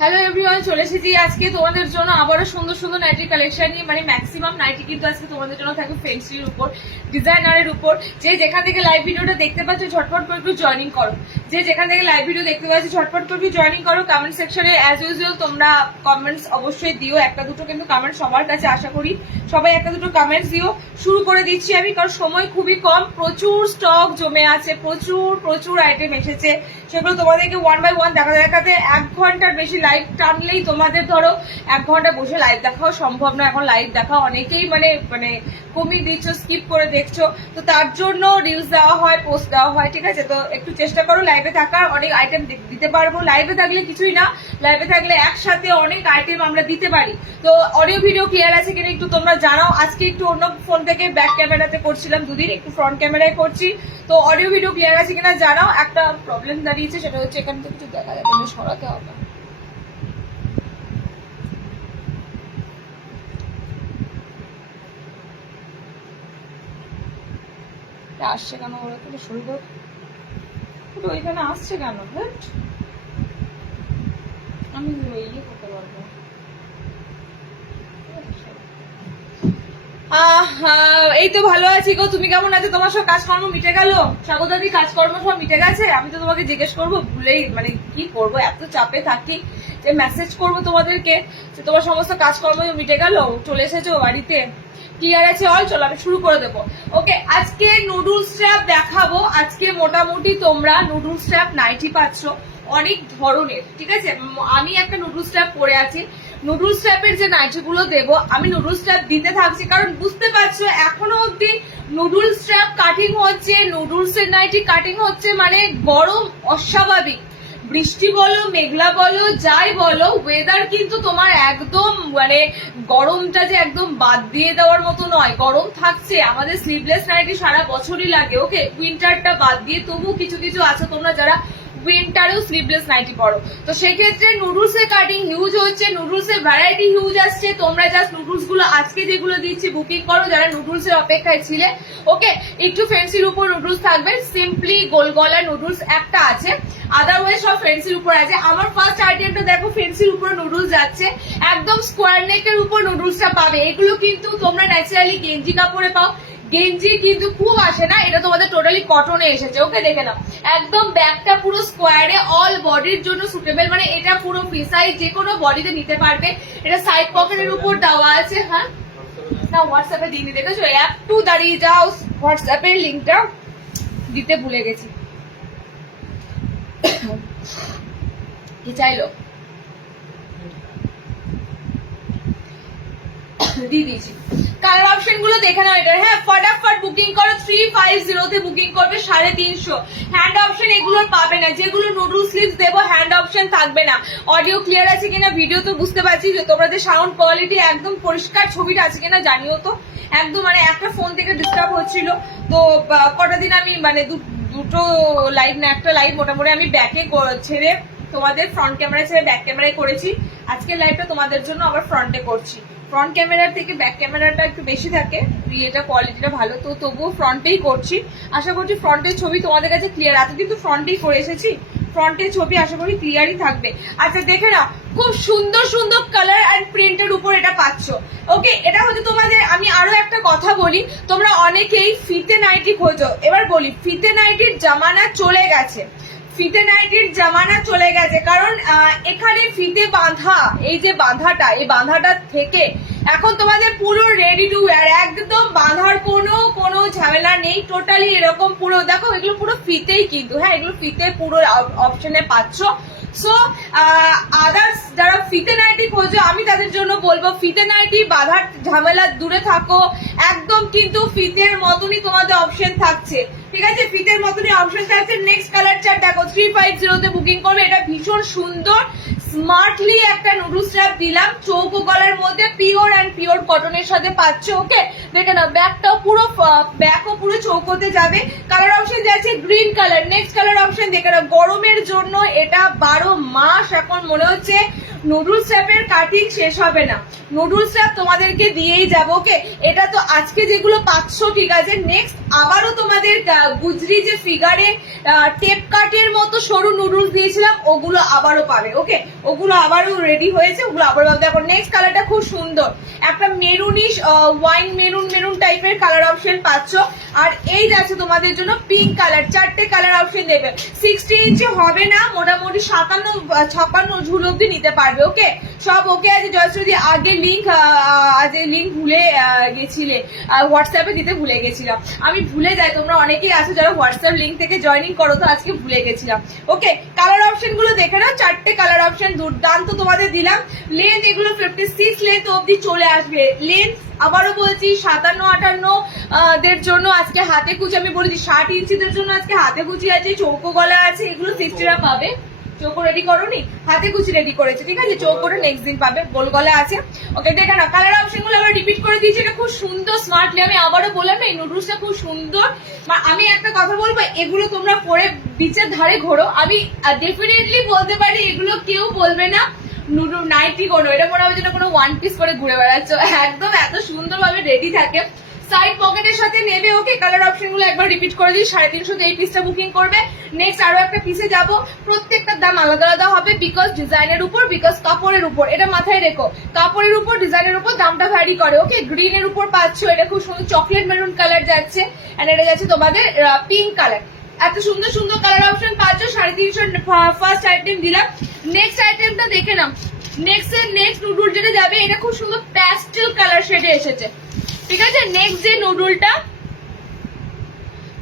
Hello everyone, চলে এসেছি আজকে তোমাদের জন্য আবারও সুন্দর সুন্দর নাইটি কালেকশন নিয়ে। মানে ম্যাক্সিমাম নাইটি কিন্তু আজকে তোমাদের জন্য থাকবে ফেন্সির উপর, ডিজাইনারের উপর। যে যেখান থেকে লাইভ ভিডিওটা দেখতে পাচ্ছ ঝটপট করে একটু জয়েনিং করো। যে যেখান থেকে লাইভ ভিডিও দেখতে পাচ্ছ ঝটপট করে একটু জয়েনিং করো। কমেন্ট সেকশনে অ্যাজ ইউজুয়াল তোমরা কমেন্টস অবশ্যই দিও, একটা দুটো কিন্তু কমেন্ট সবার কাছে আশা করি সবাই একটা দুটো কমেন্টস দিও। শুরু করে দিচ্ছি আমি, কারণ সময় খুবই কম, প্রচুর স্টক জমে আছে, প্রচুর প্রচুর আইটেম এসেছে। সেগুলো তোমাদেরকে ওয়ান বাই ওয়ান দেখাতে 1 ঘন্টার বেশি লাইভ টানলেই তোমাদের ধরো 1 ঘন্টা বসে লাইভ দেখাও সম্ভব না। এখন লাইভ দেখা অনেকেই মানে কমিয়ে দিচ্ছ, স্কিপ করে দেখছো, তো তার জন্য রিলস দেওয়া হয়, পোস্ট দেওয়া হয়, ঠিক আছে? তো একটু চেষ্টা করো লাইভে থাকার, অনেক আইটেম দিতে পারবো। লাইভে থাকলে কিছুই না, লাইভে থাকলে একসাথে অনেক আইটেম আমরা দিতে পারি। তো অডিও ভিডিও ক্লিয়ার আছে কিনা একটু তোমরা জানাও। আজকে একটু অন্য ফোন থেকে ব্যাক ক্যামেরাতে করছিলাম, দুদিন একটু ফ্রন্ট ক্যামেরায় করছি, তো অডিও ভিডিও ক্লিয়ার আছে কিনা জানাও। একটা প্রবলেম দাঁড়িয়েছে, সেটা হচ্ছে এখান থেকে কিছু দেখা যাবে, সরাতে হবে। আসছে কেন ওরা তো শরীর ওইখানে আসছে কেন? আমি ইয়ে করতে পারবো। এই তো ভালো আছি গো, তুমি কেমন আছো? তোমার সব কাজকর্ম মিটে গেল? স্বাগতাদি কাজকর্ম সব মিটে গেছে? আমি তো তোমাকে জিজ্ঞেস করবো ভুলেই, মানে কি করবো, এত চাপে থাকি যে মেসেজ করবো তোমাদেরকে যে তোমার সমস্ত কাজকর্ম মিটে গেল, চলে এসেছো বাড়িতে, ক্লিয়ার আছে অল। চলো আমি শুরু করে দেবো। ওকে, আজকে নুডলস ট্র্যাপ দেখাবো। আজকে মোটামুটি তোমরা নুডলস ট্র্যাপ নাইটি পাচ্ছ অনেক ধরনের, ঠিক আছে? আমি একটা নুডলস ট্র্যাপ পরে আছি। নুডলস ট্র্যাপের যে নাইটি গুলো দেবো আমি নুডলস ট্র্যাপ দিতে থাকছি, কারণ বুঝতে পারছো এখনো অব্দি নুডলস ট্র্যাপ কাটিং হচ্ছে, নুডলস এর নাইটি কাটিং হচ্ছে। মানে গরম অস্বাভাবিক, বৃষ্টি বলো মেঘলা বলো যাই বলো, ওয়েদার কিন্তু তোমার একদম মানে গরমটা যে একদম বাদ দিয়ে দেওয়ার মতো নয়, গরম থাকছে। আমাদের স্লিভলেস নাইটি সারা বছরই লাগে, ওকে? উইন্টারটা বাদ দিয়ে তবু কিছু কিছু আছে তোমরা যারা উইন্টারেও স্লিভলেস নাইটি পরো, তো সেক্ষেত্রে নুডলস এর কাটিং হিউজ হচ্ছে, নুডলস এর ভ্যারাইটি হিউজ আসছে। তোমরা জাস্ট নুডলস গুলো আজকে যেগুলো দিচ্ছি বুকিং করো যারা নুডলস এর অপেক্ষায় ছিলে, ওকে? একটু ফ্যান্সির উপর নুডলস থাকবে, সিম্পলি গোল গলা নুডলস একটা আছে, আদারওয়াইজ সব ফ্যান্সির উপর আছে। আমার ফার্স্ট আইটেমটা দেখো ফ্যান্সির উপর নুডলস যাচ্ছে, একদম স্কোয়ার নেকের উপর নুডলসটা পাবে। এগুলো কিন্তু তোমরা ন্যাচারালি গেঞ্জি কাপড়ে পাও, গেঞ্জি কিন্তু খুব আসে না, এটা তোমাদের টোটালি কটনে এসেছে, ওকে? দেখে নাও, একদম ব্যাগটা পুরো স্কোয়ারে, অল বডির জন্য সুটেবল, মানে এটা পুরো ফ্রি সাইজ, যে কোনো বডিতে নিতে পারবে। এটা সাইড পকেটের উপর দেওয়া আছে। হ্যাঁ না, হোয়াটসঅ্যাপে দিয়ে দেখেছো, অ্যাপ টু দাঁড়িয়ে যাও, হোয়াটসঅ্যাপের লিঙ্কটা দিতে ভুলে গেছি। কি চাইলো দিয়ে দিয়েছি। কালার অপশন গুলো দেখে নাও এটা। হ্যাঁ, ফটাফট বুকিং করো, 350 তে বুকিং করবে 350। হ্যান্ড অপশন এগুলোর পাবে না, যেগুলো নুডল স্লিভস দেবো হ্যান্ড অপশন থাকবে না। অডিও ক্লিয়ার আছে কিনা ভিডিও তো বুঝতে পারছি যে তোমাদের সাউন্ড কোয়ালিটি একদম পরিষ্কার, ছবিটা আছে কিনা জানিও তো। একদম মানে একটা ফোন থেকে ডিস্টার্ব হচ্ছিল, তো কটা দিন আমি মানে দুটো লাইভ না একটা লাইভ মোটামুটি আমি ব্যাকে ছেড়ে তোমাদের ফ্রন্ট ক্যামেরা ছেড়ে ব্যাক ক্যামেরায় করেছি। আজকের লাইভটা তোমাদের জন্য আবার ফ্রন্টে করছি। ফ্রন্ট ক্যামেরার থেকে ব্যাক ক্যামেরাটা একটু বেশি থাকে, এটা কোয়ালিটিটা ভালো, তো তবুও ফ্রন্টেই করছি। আশা করছি ফ্রন্টের ছবি তোমাদের কাছে ক্লিয়ার, এতদিন তো ফ্রন্টেই করে এসেছি, ফ্রন্টের ছবি আশা করি ক্লিয়ারই থাকবে। আচ্ছা দেখে নাও, খুব সুন্দর সুন্দর কালার অ্যান্ড প্রিন্টের উপর এটা পাচ্ছ, ওকে? এটা হচ্ছে তোমাদের, আমি আরো একটা কথা বলি, তোমরা অনেকেই ফিতে নাইটি খোঁজো। এবার বলি, ফিতে নাইটির জামানা চলে গেছে, ফিতে নাইটির জামানা চলে গেছে, কারণ এখানে ফিতে বাঁধা, এই যে বাঁধাটা, এই বাঁধাটা থেকে এখন তোমাদের পুরো রেডি টু ওয়্যার, একদম বাঁধার কোনো ঝামেলা নেই, টোটালি এরকম পুরো দেখো, এগুলো পুরো ফিতেই কিন্তু, হ্যাঁ এগুলো ফিতে পুরো অপশনে পাচ্ছ। সো আদার্স যারা ফিতে নাইটি খোঁজো আমি তাদের জন্য বলবো, ফিতে নাইটি বাঁধার ঝামেলা দূরে থাকো, একদম কিন্তু ফিতের মতনই তোমাদের অপশন থাকছে, ঠিক আছে? ফিতের মতনই অপশন থাকছে। নেক্সট কালার চার্ট দেখো, 350 তে বুকিং করবে। এটা ভীষণ সুন্দর স্মার্টলি একটা নুডলস ট্র্যাপ দিলাম, চৌকো গলার মধ্যে, পিওর অ্যান্ড পিওর কটনের সাথে পাচ্ছ, ওকে? দেখে নাও, ব্যাকটাও পুরো, ব্যাকও পুরো চৌকোতে যাবে। কালার অপশন যাচ্ছে green colour. Next colour option দেখে নাও, গরমের জন্য এটা 12 মাস এখন মনে হচ্ছে নুডলস র্যাপের কাটিং শেষ হবে না, নুডলস র্যাপ তোমাদেরকে দিয়েই যাবো। ওকে, এটা তো আজকে যেগুলো পাচ্ছ ঠিক আছে, নেক্সট আবারও তোমাদের গুজরি যে ফিগারে টেপ কাটের মতো সরু নুডলস দিয়েছিলাম ওগুলো আবারও পাবে। ওকে, ওগুলো আবারও রেডি হয়েছে, ওগুলো আবারও পাবে। দেখো নেক্সট কালারটা খুব সুন্দর, একটা মেরুনিশ ওয়াইন মেরুন মেরুন টাইপের কালার অপশন পাচ্ছ। আর এই যাচ্ছে তোমাদের জন্য পিঙ্ক কালার, 4টে কালার অপশন দেবে। 60 ইঞ্চি হবে না, মোটামুটি 57-56 ঝুল অব্দি নিতে পারবে। ওকে, সব ওকে আছে। জয়শ্রী আগে লিঙ্ক ভুলে গেছিলে, হোয়াটসঅ্যাপে দিতে ভুলে গেছিলাম। আমি ভুলে যাই, তোমরা অনেকেই আছো যারা হোয়াটসঅ্যাপ লিঙ্ক থেকে জয়েনিং করো, তো আজকে ভুলে গেছিলাম। ওকে, কালার অপশন গুলো দেখে নাও, 4টে কালার অপশন দুর্দান্ত তোমাদের দিলাম। লেন্থ এগুলো 56 লেন্থ অব্দি চলে আসবে। লেন্থ আবারও বলছি 57-58 দের জন্য আজকে হাতে কুচি, আমি বলেছি 60 ইঞ্চিদের জন্য আজকে হাতে কুচি আছে, চৌকো গলা আছে, এগুলো 60রা পাবে। চৌকো রেডি করোনি, হাতে কুচি রেডি করেছে, ঠিক আছে। চৌকোটা নেক্সট দিন পাবে, গোল গলা আছে। ওকে, দেখে না কালার অপশন গুলো আবার রিপিট করে দিয়েছি। এটা খুব সুন্দর স্মার্টলি, আমি আবারও বললাম না এই নুডলসটা খুব সুন্দর। আমি একটা কথা বলবো, এগুলো তোমরা পরে বিচের ধারে ঘোরো, আমি ডেফিনেটলি বলতে পারি এগুলো কেউ বলবে না নুডল নাইটি কোনো, এটা মনে হবে যেন কোনো ওয়ান পিস করে ঘুরে বেড়াচ্ছ, একদম এত সুন্দরভাবে রেডি থাকে। সাইড পকেটের সাথে নেবে। ওকে, কালার অপশন গুলো একবার রিপিট করে দিই। 350 এই পিসটা বুকিং করবে। নেক্সট আরো একটা পিসে যাব, প্রত্যেকটার দাম আলাদা আলাদা হবে, বিকজ ডিজাইনের উপর, বিকজ কাপড়ের উপর। এটা মাথায় রেখো, কাপড়ের উপর ডিজাইনের উপর দামটা ভ্যারি করে। ওকে, গ্রিন এর উপর পাচ্ছ, এটা খুব সুন্দর চকলেট মেরুন কালার যাচ্ছে, এন্ড এটা যাচ্ছে তোমাদের পিঙ্ক কালার। এত সুন্দর সুন্দর কালার অপশন পাচ্ছ। 350 ফার্স্ট আইটেম দিলাম। নেক্সট আইটেমটা দেখে নাও। নেক্সট নুডল যেটা যাবে, এটা খুব সুন্দর প্যাস্টেল কালার শেডে এসেছে, ঠিক আছে। নেক্সট যে নুডলটা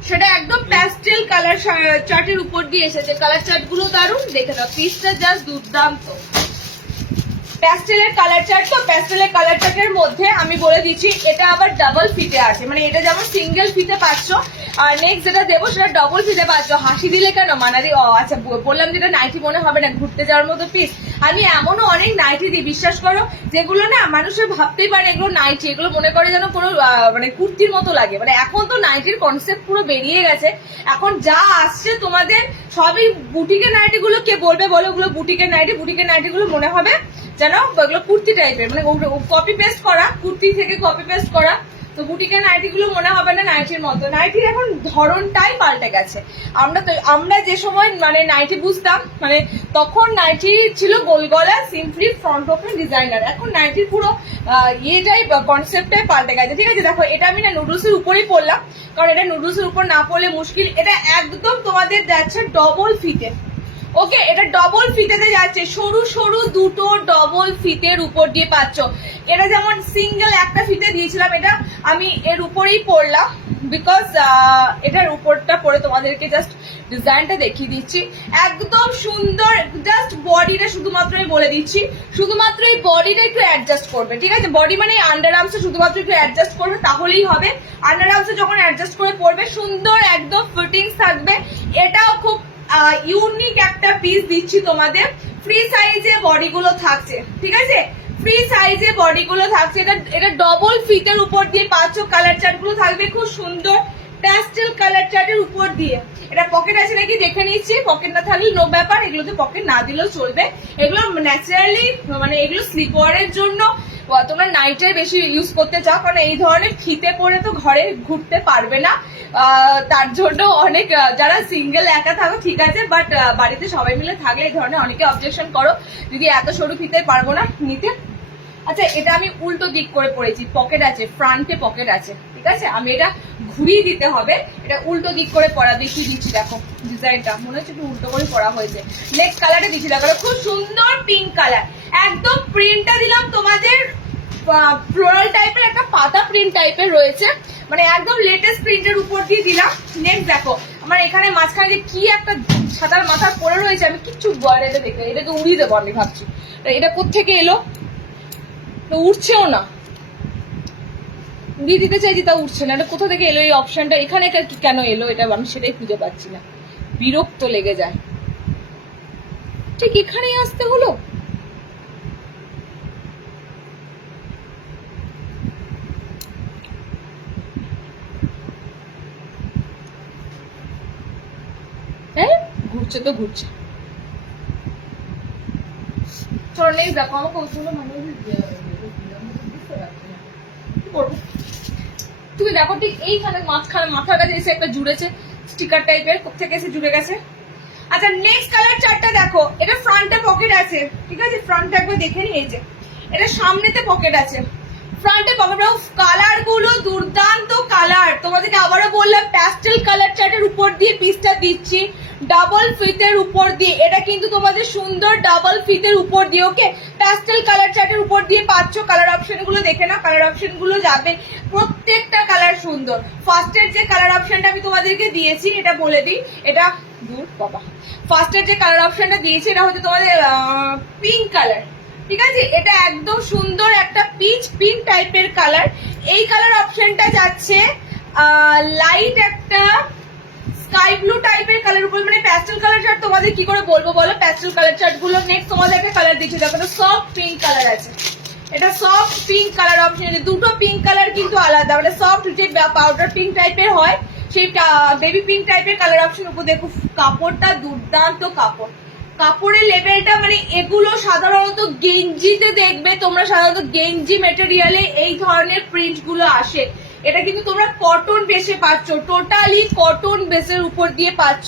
সেটা একদম প্যাস্টেল কালার চার্টের উপর দিয়ে এসেছে। কালার চার্ট গুলো দারুন, দেখে নাও, পিসটা জাস্ট দুর্দান্ত। প্যাস্টেলের কালার চার্ট, তো প্যাস্টেলের কালার চার্টের মধ্যে আমি বলে দিচ্ছি এটা আবার ডাবল ফিতে আছে, মানে এটা যেমন সিঙ্গেল ফিতে পাচ্ছ, আর নেক্সট যেটা দেবো সেটা ডবল ফিতে পাচ্ছ। হাসি দিলে কেন, মানাদি? আচ্ছা, বললাম যেটা নাইটি মনে হবে না, ঘুরতে যাওয়ার মতো পিস। আমি এমনও অনেক নাইটি দিই, বিশ্বাস করো, যেগুলো না মানুষের ভাবতেই পারে এগুলো নাইটি, এগুলো মনে করে যেন কোনো মানে কুর্তির মতো লাগে। মানে এখন তো নাইটির কনসেপ্ট পুরো বেরিয়ে গেছে, এখন যা আসছে তোমাদের সবই বুটিকের নাইটি গুলো। কে বলবে বলো ওগুলো বুটিকের নাইটি? বুটিকের নাইটি গুলো মনে হবে যেন ওগুলো কুর্তি টাইপের, মানে কপি পেস্ট করা, কুর্তি থেকে কপি পেস্ট করা। তো বুটিকের নাইটি গুলো মনে হবে না নাইটির মতো। নাইটির এখন ধরনটাই পাল্টে গেছে। আমরা যে সময় মানে নাইটি বুঝতাম, মানে তখন নাইটি ছিল গোল গলা, সিম্পলি ফ্রন্ট ওপেন ডিজাইনার। এখন নাইটির পুরো ইয়েটাই কনসেপ্টটাই পাল্টে গেছে, ঠিক আছে। দেখো এটা আমি না নুডলসের উপরেই পরলাম, কারণ এটা নুডলসের উপর না পড়লে মুশকিল। এটা একদম তোমাদের যাচ্ছে ডবল ফিতে। ওকে, এটা ডবল ফিতেতে যাচ্ছে, সরু সরু দুটো ডবল ফিতের উপর দিয়ে পাচ্ছ। এটা যেমন সিঙ্গেল একটা ফিতে দিয়েছিলাম, এটা আমি এর উপরেই পরলাম, বিকজ এটার উপরটা পরে তোমাদেরকে জাস্ট ডিজাইনটা দেখিয়ে দিচ্ছি। একদম সুন্দর, জাস্ট বডিটা শুধুমাত্র আমি বলে দিচ্ছি, শুধুমাত্র এই বডিটা একটু অ্যাডজাস্ট করবে, ঠিক আছে। বডি মানে আন্ডার আর্মসে শুধুমাত্র একটু অ্যাডজাস্ট করবে, তাহলেই হবে। আন্ডার আর্মসে যখন অ্যাডজাস্ট করে পরবে, সুন্দর একদম ফিটিংস থাকবে। এটাও খুব ইউনিক একটা পিস দিচ্ছি তোমাদের। ফ্রি সাইজে বডি গুলো থাকছে, ঠিক আছে, ফ্রি সাইজে বডি গুলো থাকছে। এটা ডবল ফিটের উপর দিয়ে পাচ্ছ। কালার চার্ট গুলো থাকবে খুব সুন্দর প্যাস্টেল কালার চার্টের উপর দিয়ে। এটা পকেট আছে নাকি দেখে নিচ্ছি, পকেট না থাকলে নো ব্যাপার, এগুলোতে পকেট না দিলেও চলবে। এগুলো ন্যাচারালি মানে এগুলো স্লিপারের জন্য তোমরা নাইটে বেশি ইউজ করতে চাও, কারণ এই ধরনের ফিতে পরে তো ঘরে ঘুরতে পারবে না। তার জন্য অনেক যারা সিঙ্গেল একা থাকো ঠিক আছে, বাট বাড়িতে সবাই মিলে থাকলে এই ধরনের অনেকে অবজেকশন করো, যদি এত সরু ফিতে পারবো না নিতে। আচ্ছা, এটা আমি উল্টো দিক করে পড়েছি, পকেট আছে, ফ্রন্টে পকেট আছে, ঠিক আছে। আমি এটা ঘুরিয়ে দিতে হবে, এটা উল্টো দিক করে পরা দেখিয়ে দিচ্ছি। দেখো ডিজাইনটা মনে হচ্ছে একটু উল্টো করে পরা হয়েছে। নেক্সট কালারটা দিচ্ছি, দেখো খুব সুন্দর পিঙ্ক কালার, একদম প্রিন্টটা দিলাম তোমাদের ফ্লোরাল টাইপের, একটা পাতা প্রিন্ট টাইপের রয়েছে, মানে একদম লেটেস্ট প্রিন্টের উপর দিয়ে দিলাম। নেক্সট দেখো আমার এখানে মাঝখানে যে কি একটা ছাতার মাথা পরে রয়েছে, আমি কিচ্ছু এটা দেখে এটাকে উড়িয়ে দেবো আমি ভাবছি। এটা কোত্থেকে এলো, উঠছেও না, উড়িয়ে দিতে চাইছি তা উঠছে না। এটা কোথা থেকে এলো এই অপশনটা, এখানে কেন এলো এটা আমি সেটাই খুঁজে পাচ্ছি না, বিরক্ত লেগে যায়। ঠিক এখানেই আসতে হলো, হ্যাঁ ঘুরছে তো ঘুরছে। চলো নেক্সট দেখো। আমাকে ওইগুলো মানে তুমি দেখো ঠিক এইখানে মাঝখানে মাথার কাছে এসে একটা জুড়েছে স্টিকার টাইপের, কোথা থেকে এসে জুড়ে গেছে। আচ্ছা নেক্সট কালার চার্টটা দেখো, এটা ফ্রন্টে পকেট আছে, ঠিক আছে, ফ্রন্টটা একবার দেখে নিই। এই যে এটা সামনেতে পকেট আছে, ফ্রন্টে পকেট। কালার গুলো দুর্দান্ত কালার, তোমাদেরকে আবারও বললাম প্যাস্টেল কালার চার্টের উপর দিয়ে পিসটা দিচ্ছি, ডাবল ফিতের উপর দিয়ে। এটা কিন্তু তোমাদের সুন্দর ডাবল ফিতের উপর দিয়ে, ওকে, প্যাস্টেল কালার চার্টের উপর দিয়ে পাচ্ছ। কালার অপশন গুলো দেখে না, কালার অপশন গুলো যাবে, প্রত্যেকটা কালার সুন্দর। ফার্স্টের যে কালার অপশনটা আমি তোমাদেরকে দিয়েছি এটা বলে দিই, এটা দূর বাবা, ফার্স্টের যে কালার অপশনটা দিয়েছি এটা হচ্ছে তোমাদের পিঙ্ক কালার, ঠিক আছে। এটা একদম সুন্দর একটা পিচ পিঙ্ক টাইপের কালার। এই কালার অপশনটা যাচ্ছে লাইট একটা স্কাই ব্লু টাইপের কালার উপর, মানে প্যাস্টেল কালার চার্ট তোমাদের কি করে বলবো বলো, প্যাস্টেল কালার চার্ট গুলো। নেক্সট তোমাদের একটা কালার দিচ্ছি দেখো, এটা সফট পিঙ্ক কালার আছে, এটা সফট পিঙ্ক কালার অপশন। দুটো পিঙ্ক কালার কিন্তু আলাদা, মানে সফট যে পাউডার পিঙ্ক টাইপের হয় সেই বেবি পিঙ্ক টাইপের কালার অপশন উপর। দেখো কাপড়টা দুর্দান্ত কাপড়, কাপড়ের লেভেলটা, মানে এগুলো সাধারণত গেঞ্জিতে দেখবে তোমরা, সাধারণত গেঞ্জি মেটেরিয়ালে এই ধরনের প্রিন্ট গুলো আসে। এটা কিন্তু তোমরা কটন বেসে পাচ্ছ, টোটালি কটন বেসের উপর দিয়ে পাচ্ছ।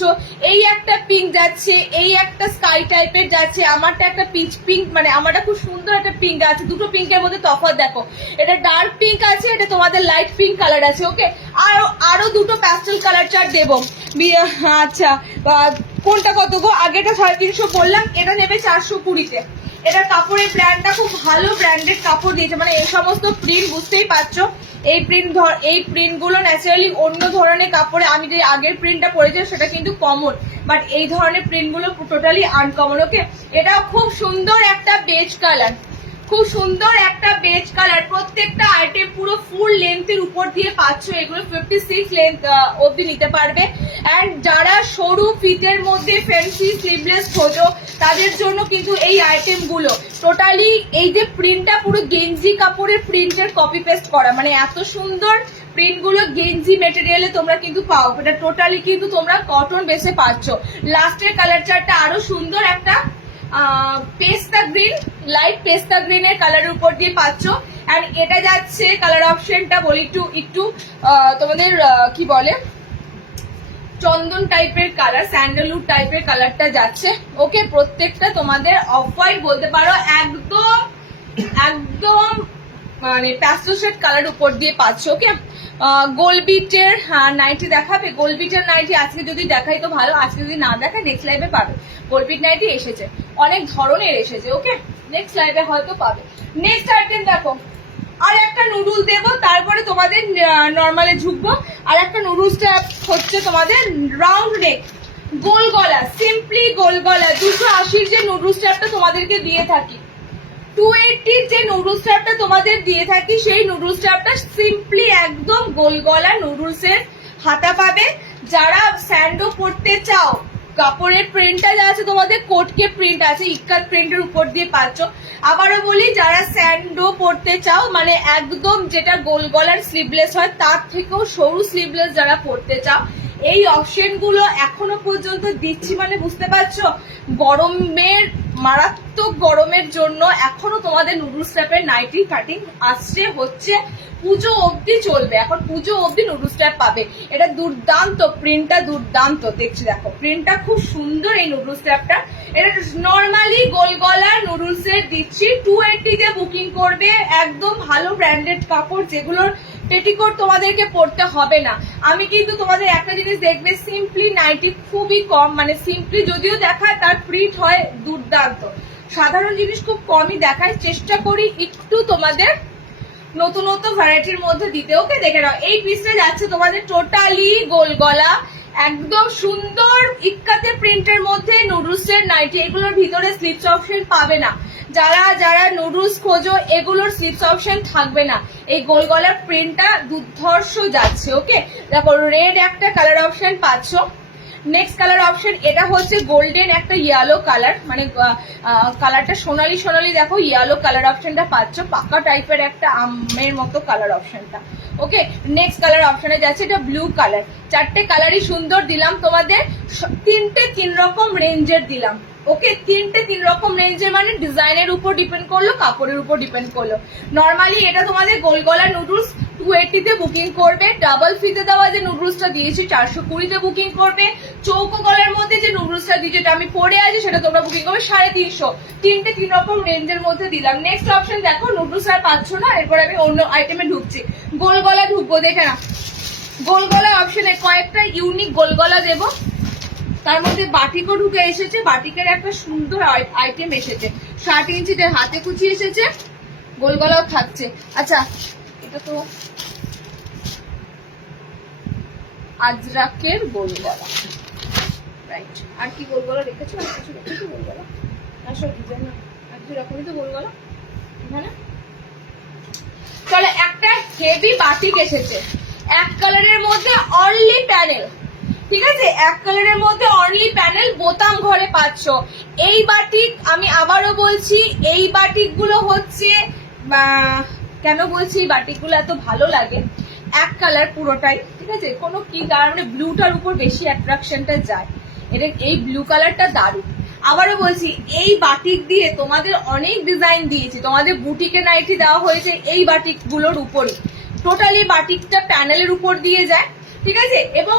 এই একটা পিঙ্ক যাচ্ছে, এই একটা স্কাই টাইপের যাচ্ছে, আমারটা একটা পিচ পিঙ্ক, মানে আমারটা খুব সুন্দর একটা পিঙ্ক আছে। দুটো পিঙ্কের মধ্যে তফাৎ দেখো, এটা ডার্ক পিঙ্ক আছে, এটা তোমাদের লাইট পিঙ্ক কালার আছে, ওকে। আরো দুটো প্যাস্টেল কালার চার্ট দেবো। আচ্ছা কোনটা কত গো, আগেটা 350 বললাম, এটা নেবে 420-তে। এটা কাপড়ের ব্র্যান্ডটা খুব ভালো ব্র্যান্ডেড কাপড় দিয়েছে, মানে এই সমস্ত প্রিন্ট বুঝতেই পারছো, এই প্রিন্ট গুলো ন্যাচারালি অন্য ধরনের কাপড়ে। আমি যে আগের প্রিন্টটা পরেছি সেটা কিন্তু কমন, বাট এই ধরনের প্রিন্ট গুলো টোটালি আনকমন, ওকে। এটাও খুব সুন্দর একটা বেজ কালার, খুব সুন্দর একটা বেজ কালার। প্রত্যেকটা আইটেম পুরো ফুল লেন্থের উপর দিয়ে পাচ্ছ, এগুলো 56 লেন্থ অবধি নিতে পারবে। অ্যান্ড যারা সরু ফিতের মধ্যে ফ্যান্সি স্লিভলেস খোঁজো তাদের জন্য কিন্তু এই আইটেম গুলো টোটালি, এই যে প্রিন্টটা পুরো গেঞ্জি কাপড়ের প্রিন্টের কপি পেস্ট করা, মানে এত সুন্দর প্রিন্ট গুলো গেঞ্জি মেটেরিয়ালে তোমরা কিন্তু পাও। এটা টোটালি কিন্তু তোমরা কটন বেসে পাচ্ছ। লাস্টের কালার চার্টটা আরো সুন্দর একটা পেস্তা গ্রিন, লাইট পেস্তা গ্রিনের কালারের উপর দিয়ে পাচ্ছ। এন্ড এটা যাচ্ছে কালার অপশনটা বলি একটু তোমাদের কি বলে চন্দন টাইপের কালার, স্যান্ডেলউড টাইপের কালারটা যাচ্ছে, ওকে। প্রত্যেকটা তোমাদের অফ হোয়াইট বলতে পারো, একদম একদম মানে প্যাস্টেল শেড কালার উপর দিয়ে পাচ্ছ, ওকে। গোলবিটের নাইটি দেখাবে, গোলবিটের নাইটি আজকে যদি দেখাই তো ভালো, আজকে যদি না দেখায় নেক্সট লাইভে পাবে। গোলবিট নাইটি এসেছে, অনেক ধরনের এসেছে, ওকে, নেক্সট লাইভে হয়তো পাবে। নেক্সট আইটেম দেখো, আর একটা নুডলস দেবো, তারপরে তোমাদের নর্মালে ঝুঁকবো। আর একটা নুডলসটা হচ্ছে তোমাদের রাউন্ড নেক, গোল গলা, সিম্পলি গোল গলা। 280-র যে নুডলস ট্র্যাপটা তোমাদেরকে দিয়ে থাকি, 280-র যে নুডলস ট্র্যাপটা তোমাদের দিয়ে থাকি, সেই নুডলস ট্র্যাপটা সিম্পলি একদম গোল গলা নুডলসের হাতা পাবে। যারা স্যান্ডো পরতে চাও, কাপড়ের প্রিন্টটা যা আছে তোমাদের কোটকে প্রিন্ট আছে, ইক্কাত প্রিন্টের উপর দিয়ে পাচ্ছ। আবারও বলি, যারা স্যান্ডো পরতে চাও, মানে একদম যেটা গোল গলার স্লিভলেস হয় তার থেকেও সরু স্লিভলেস যারা পরতে চাও, এই অপশন গুলো এখনো পর্যন্ত দিচ্ছি, মানে বুঝতে পারছো গরমের, মারাত্মক গরমের জন্য এখনো তোমাদের নুডলস ট্র্যাপের নাইটি কাটিং আসছে, হচ্ছে, পুজো অবধি চলবে। এখন পুজো অবধি নুডলস ট্র্যাপ পাবে। এটা দুর্দান্ত, প্রিন্টটা দুর্দান্ত, দেখছি দেখো প্রিন্টটা খুব সুন্দর এই নুডলস ট্র্যাপটা। এটা নর্মালি গোল গলা নুডলস এর দিচ্ছি, 280-তে বুকিং করবে। একদম ভালো ব্র্যান্ডেড কাপড়, যেগুলোর পেটিকোট তোমাদেরকে পরতে হবে না। আমি কিন্তু তোমাদের একটা জিনিস দেখবে, সিম্পলি নাইটি খুবই কম, মানে সিম্পলি যদিও দেখায় তার প্রিন্ট হয় দুর্দান্ত। সাধারণ জিনিস খুব কমই দেখায়, চেষ্টা করি একটু তোমাদের নতুন নতুন ভ্যারাইটির মধ্যে দিতে, ওকে। দেখে নাও এই পিসটা যাচ্ছে তোমাদের টোটালি গোল গলা, একদম সুন্দর ইক্কাতে প্রিন্টের মধ্যে নুডলসের নাইটি। এগুলোর ভিতরে স্লিপস অপশন পাবে না, যারা যারা নুডলস খোঁজো এগুলোর স্লিপস অপশন থাকবে না। এই গোল গলার প্রিন্টটা দুর্ধর্ষ যাচ্ছে, ওকে। দেখো রেড একটা কালার অপশন পাচ্ছ। নেক্সট কালার অপশন এটা হচ্ছে গোল্ডেন একটা ইয়েলো কালার, মানে কালারটা সোনালি সোনালি, দেখো ইয়েলো কালার অপশনটা পাচ্ছ, পাকা টাইপের একটা আমের মতো কালার অপশনটা, ওকে। নেক্সট কালার অপশনে যাচ্ছে এটা ব্লু কালার। চারটে কালারই সুন্দর দিলাম তোমাদের, তিনটে 3 রকম রেঞ্জের দিলাম। ওকে, তিনটে তিন রকম রেঞ্জের, মানে ডিজাইনের উপর ডিপেন্ড করলো, কাপড়ের উপর ডিপেন্ড করলো। নর্মালি এটা তোমাদের গোল গলা নুডলস 280 তে বুকিং করবে। ডাবল ফিতে দেওয়া যে নুডলসটা দিয়েছি 420 তে বুকিং করবে। চৌকো গলার মধ্যে যে নুডলসটা দিয়েছি, যেটা আমি পরে আছি, সেটা তোমরা বুকিং করবে 350। তিনটে তিন রকম রেঞ্জের মধ্যে দিলাম। নেক্সট অপশন দেখো, নুডলস আর পাচ্ছ না, এরপর আমি অন্য আইটেমে ঢুকছি। গোল গলা ঢুকবো, দেখে না, গোল গলা অপশনে কয়েকটা ইউনিক গোল গলা দেবো। তার মধ্যে বাটিকও ঢুকে এসেছে, বাটিকের একটা সুন্দর আইটেম এসেছে, 60 ইঞ্চিতে হাতে কুচি এসেছে, গোল গলাও থাকছে। আচ্ছা, এটা তো আজরাকের গোল গলা, রাইট। আর কি গোল গলা রেখেছো? আর কিছু রেখেছো গোল গলা? না, সব ডিজাইন আর কি রকমই তো গোল গলা এখানে। চলো, একটা হেভি বাটিক এসেছে এক কালারের মধ্যে, অনলি প্যানেল, ঠিক আছে, এক কালারের মধ্যে অনলি প্যানেল, বোতাম ঘরে পাচ্ছ। এই বাটিক আমি আবারও বলছি, এই বাটিক গুলো হচ্ছে, কেন বলছি এই বাটিক গুলো এত ভালো লাগে, এক কালার পুরোটাই, ঠিক আছে, কোনো কি কারণে ব্লুটার উপর বেশি অ্যাট্রাকশনটা যায়, এটা এই ব্লু কালারটা দারুণ। আবারও বলছি, এই বাটিক দিয়ে তোমাদের অনেক ডিজাইন দিয়েছি, তোমাদের বুটিকে নাইটি দেওয়া হয়েছে এই বাটিক গুলোর উপরই, টোটালি বাটিকটা প্যানেলের উপর দিয়ে যায়, ঠিক আছে, এবং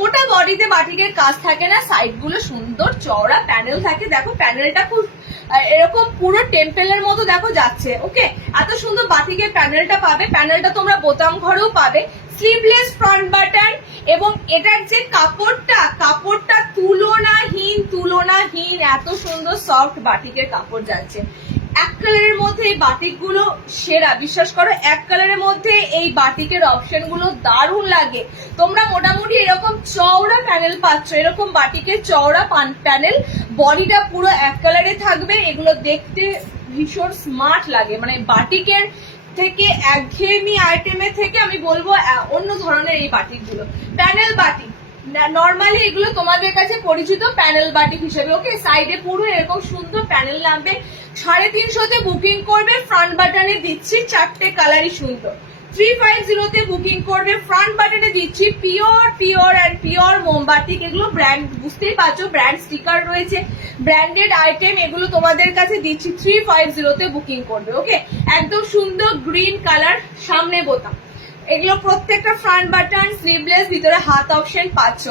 গোটা বডিতে বাটিকের কাজ থাকে না, সাইড গুলো সুন্দর চওড়া প্যানেল থাকে। দেখো প্যানেলটা খুব এরকম পুরো টেম্পেলের মতো দেখো যাচ্ছে। ওকে, এত সুন্দর বাটিকের প্যানেলটা পাবে। প্যানেলটা তোমরা বোতাম ঘরেও পাবে, স্লিভলেস ফ্রন্ট বাটন, এবং এটার যে কাপড়টা তুলনাহীন, এত সুন্দর সফট বাটিকের কাপড় যাচ্ছে। এক কালারের মধ্যে এই বাটিক গুলো সেরা, বিশ্বাস করো, এক কালারের মধ্যে এই বাটিকের অপশন গুলো দারুণ লাগে। তোমরা মোটামুটি এরকম চওড়া প্যানেল পাচ্ছ, এরকম বাটিকের চওড়া প্যানেল, বডিটা পুরো এক কালারে থাকবে। এগুলো দেখতে ভীষণ স্মার্ট লাগে, মানে বাটিকের থেকে, একঘেয়েমি আইটেমের থেকে আমি বলবো অন্য ধরনের এই বাটিক গুলো। প্যানেল বাটিক নর্মালি এগুলো তোমাদের কাছে পরিচিত প্যানেল বাটিক হিসেবে। ওকে, সাইডে পুরো এরকম সুন্দর প্যানেল নামবে, 350 বুকিং করবে। ফ্রন্ট বাটনে দিচ্ছি 4টে কালারই সুন্দর, 350 বুকিং করবে। ফ্রন্ট বাটনে দিচ্ছি পিওর মোমবাটিক, এগুলো ব্র্যান্ড, বুঝতেই পারছো, ব্র্যান্ড স্টিকার রয়েছে, ব্র্যান্ডেড আইটেম, এগুলো তোমাদের কাছে দিচ্ছি 350 বুকিং করবে। ওকে, একদম সুন্দর গ্রিন কালার, সামনে বোতাম, এগুলো প্রত্যেকটা ফ্রন্ট বাটন, স্লিভলেস, ভিতরে হাত অপশন পাচ্ছ।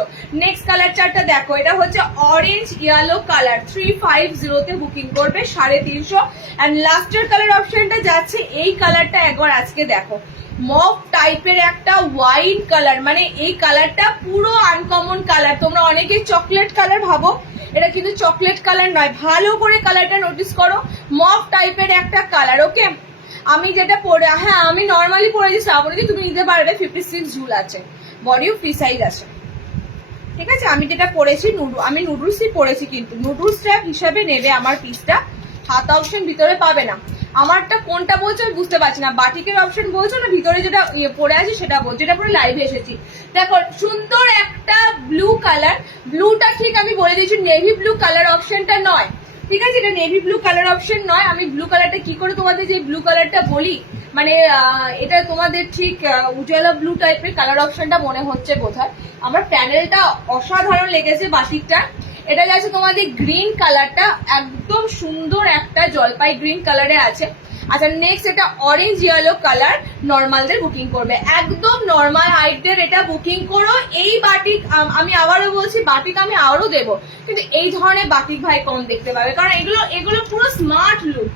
নেক্সট কালার চার্টটা দেখো, এটা হচ্ছে অরেঞ্জ ইয়েলো কালার, 350 বুকিং করবে 350। এন্ড লাস্টের কালার অপশনটা যাচ্ছে এই কালারটা, একবার আজকে দেখো, মফ টাইপের একটা ওয়াইন কালার, মানে এই কালারটা পুরো আনকমন কালার। তোমরা অনেকে চকলেট কালার ভাবো, এটা কিন্তু চকলেট কালার নয়, ভালো করে কালারটা নোটিস করো, মফ টাইপের একটা কালার। ওকে, আমি যেটা পরে, হ্যাঁ আমি নর্মালি পরেছি শ্রাবণী, তুমি নিতে পারবে, 56 ঝুল আছে, বডিও ফ্রি সাইজ আছে, ঠিক আছে। আমি যেটা পরেছি আমি নুডলসই পরেছি, কিন্তু নুডলস ট্র্যাপ হিসাবে নেবে আমার পিসটা, হাত অপশন ভিতরে পাবে না। আমারটা কোনটা বলছো আমি বুঝতে পারছি না, বাটিকের অপশন বলছো না ভিতরে যেটা পরে আছে সেটা বলছো, যেটা পরে লাইভে এসেছি। দেখো সুন্দর একটা ব্লু কালার, ব্লুটা ঠিক আমি বলে দিয়েছি নেভি ব্লু কালার অপশনটা নয়, ঠিক আছে, এটা নেভি ব্লু কালার অপশন নয়। আমি ব্লু কালারটা কি করে তোমাদের যে ব্লু কালারটা বলি, মানে এটা তোমাদের ঠিক উজালা ব্লু টাইপের কালার অপশনটা মনে হচ্ছে বোধহয়। আমার প্যানেলটা অসাধারণ লেগেছে বাটিকটা। এটা যাচ্ছে তোমাদের গ্রিন কালারটা, একদম সুন্দর একটা জলপাই গ্রিন কালারে আছে। আচ্ছা, নেক্সট এটা অরেঞ্জ ইয়েলো কালার, নর্মালদের বুকিং করবে, একদম নর্মাল হাইটদের এটা বুকিং করো। এই বাটিক আমি আবারও বলছি, বাটিক আমি আরো দেবো, কিন্তু এই ধরনের বাটিক ভাই কম দেখতে পাবে, কারণ এগুলো পুরো স্মার্ট লুক।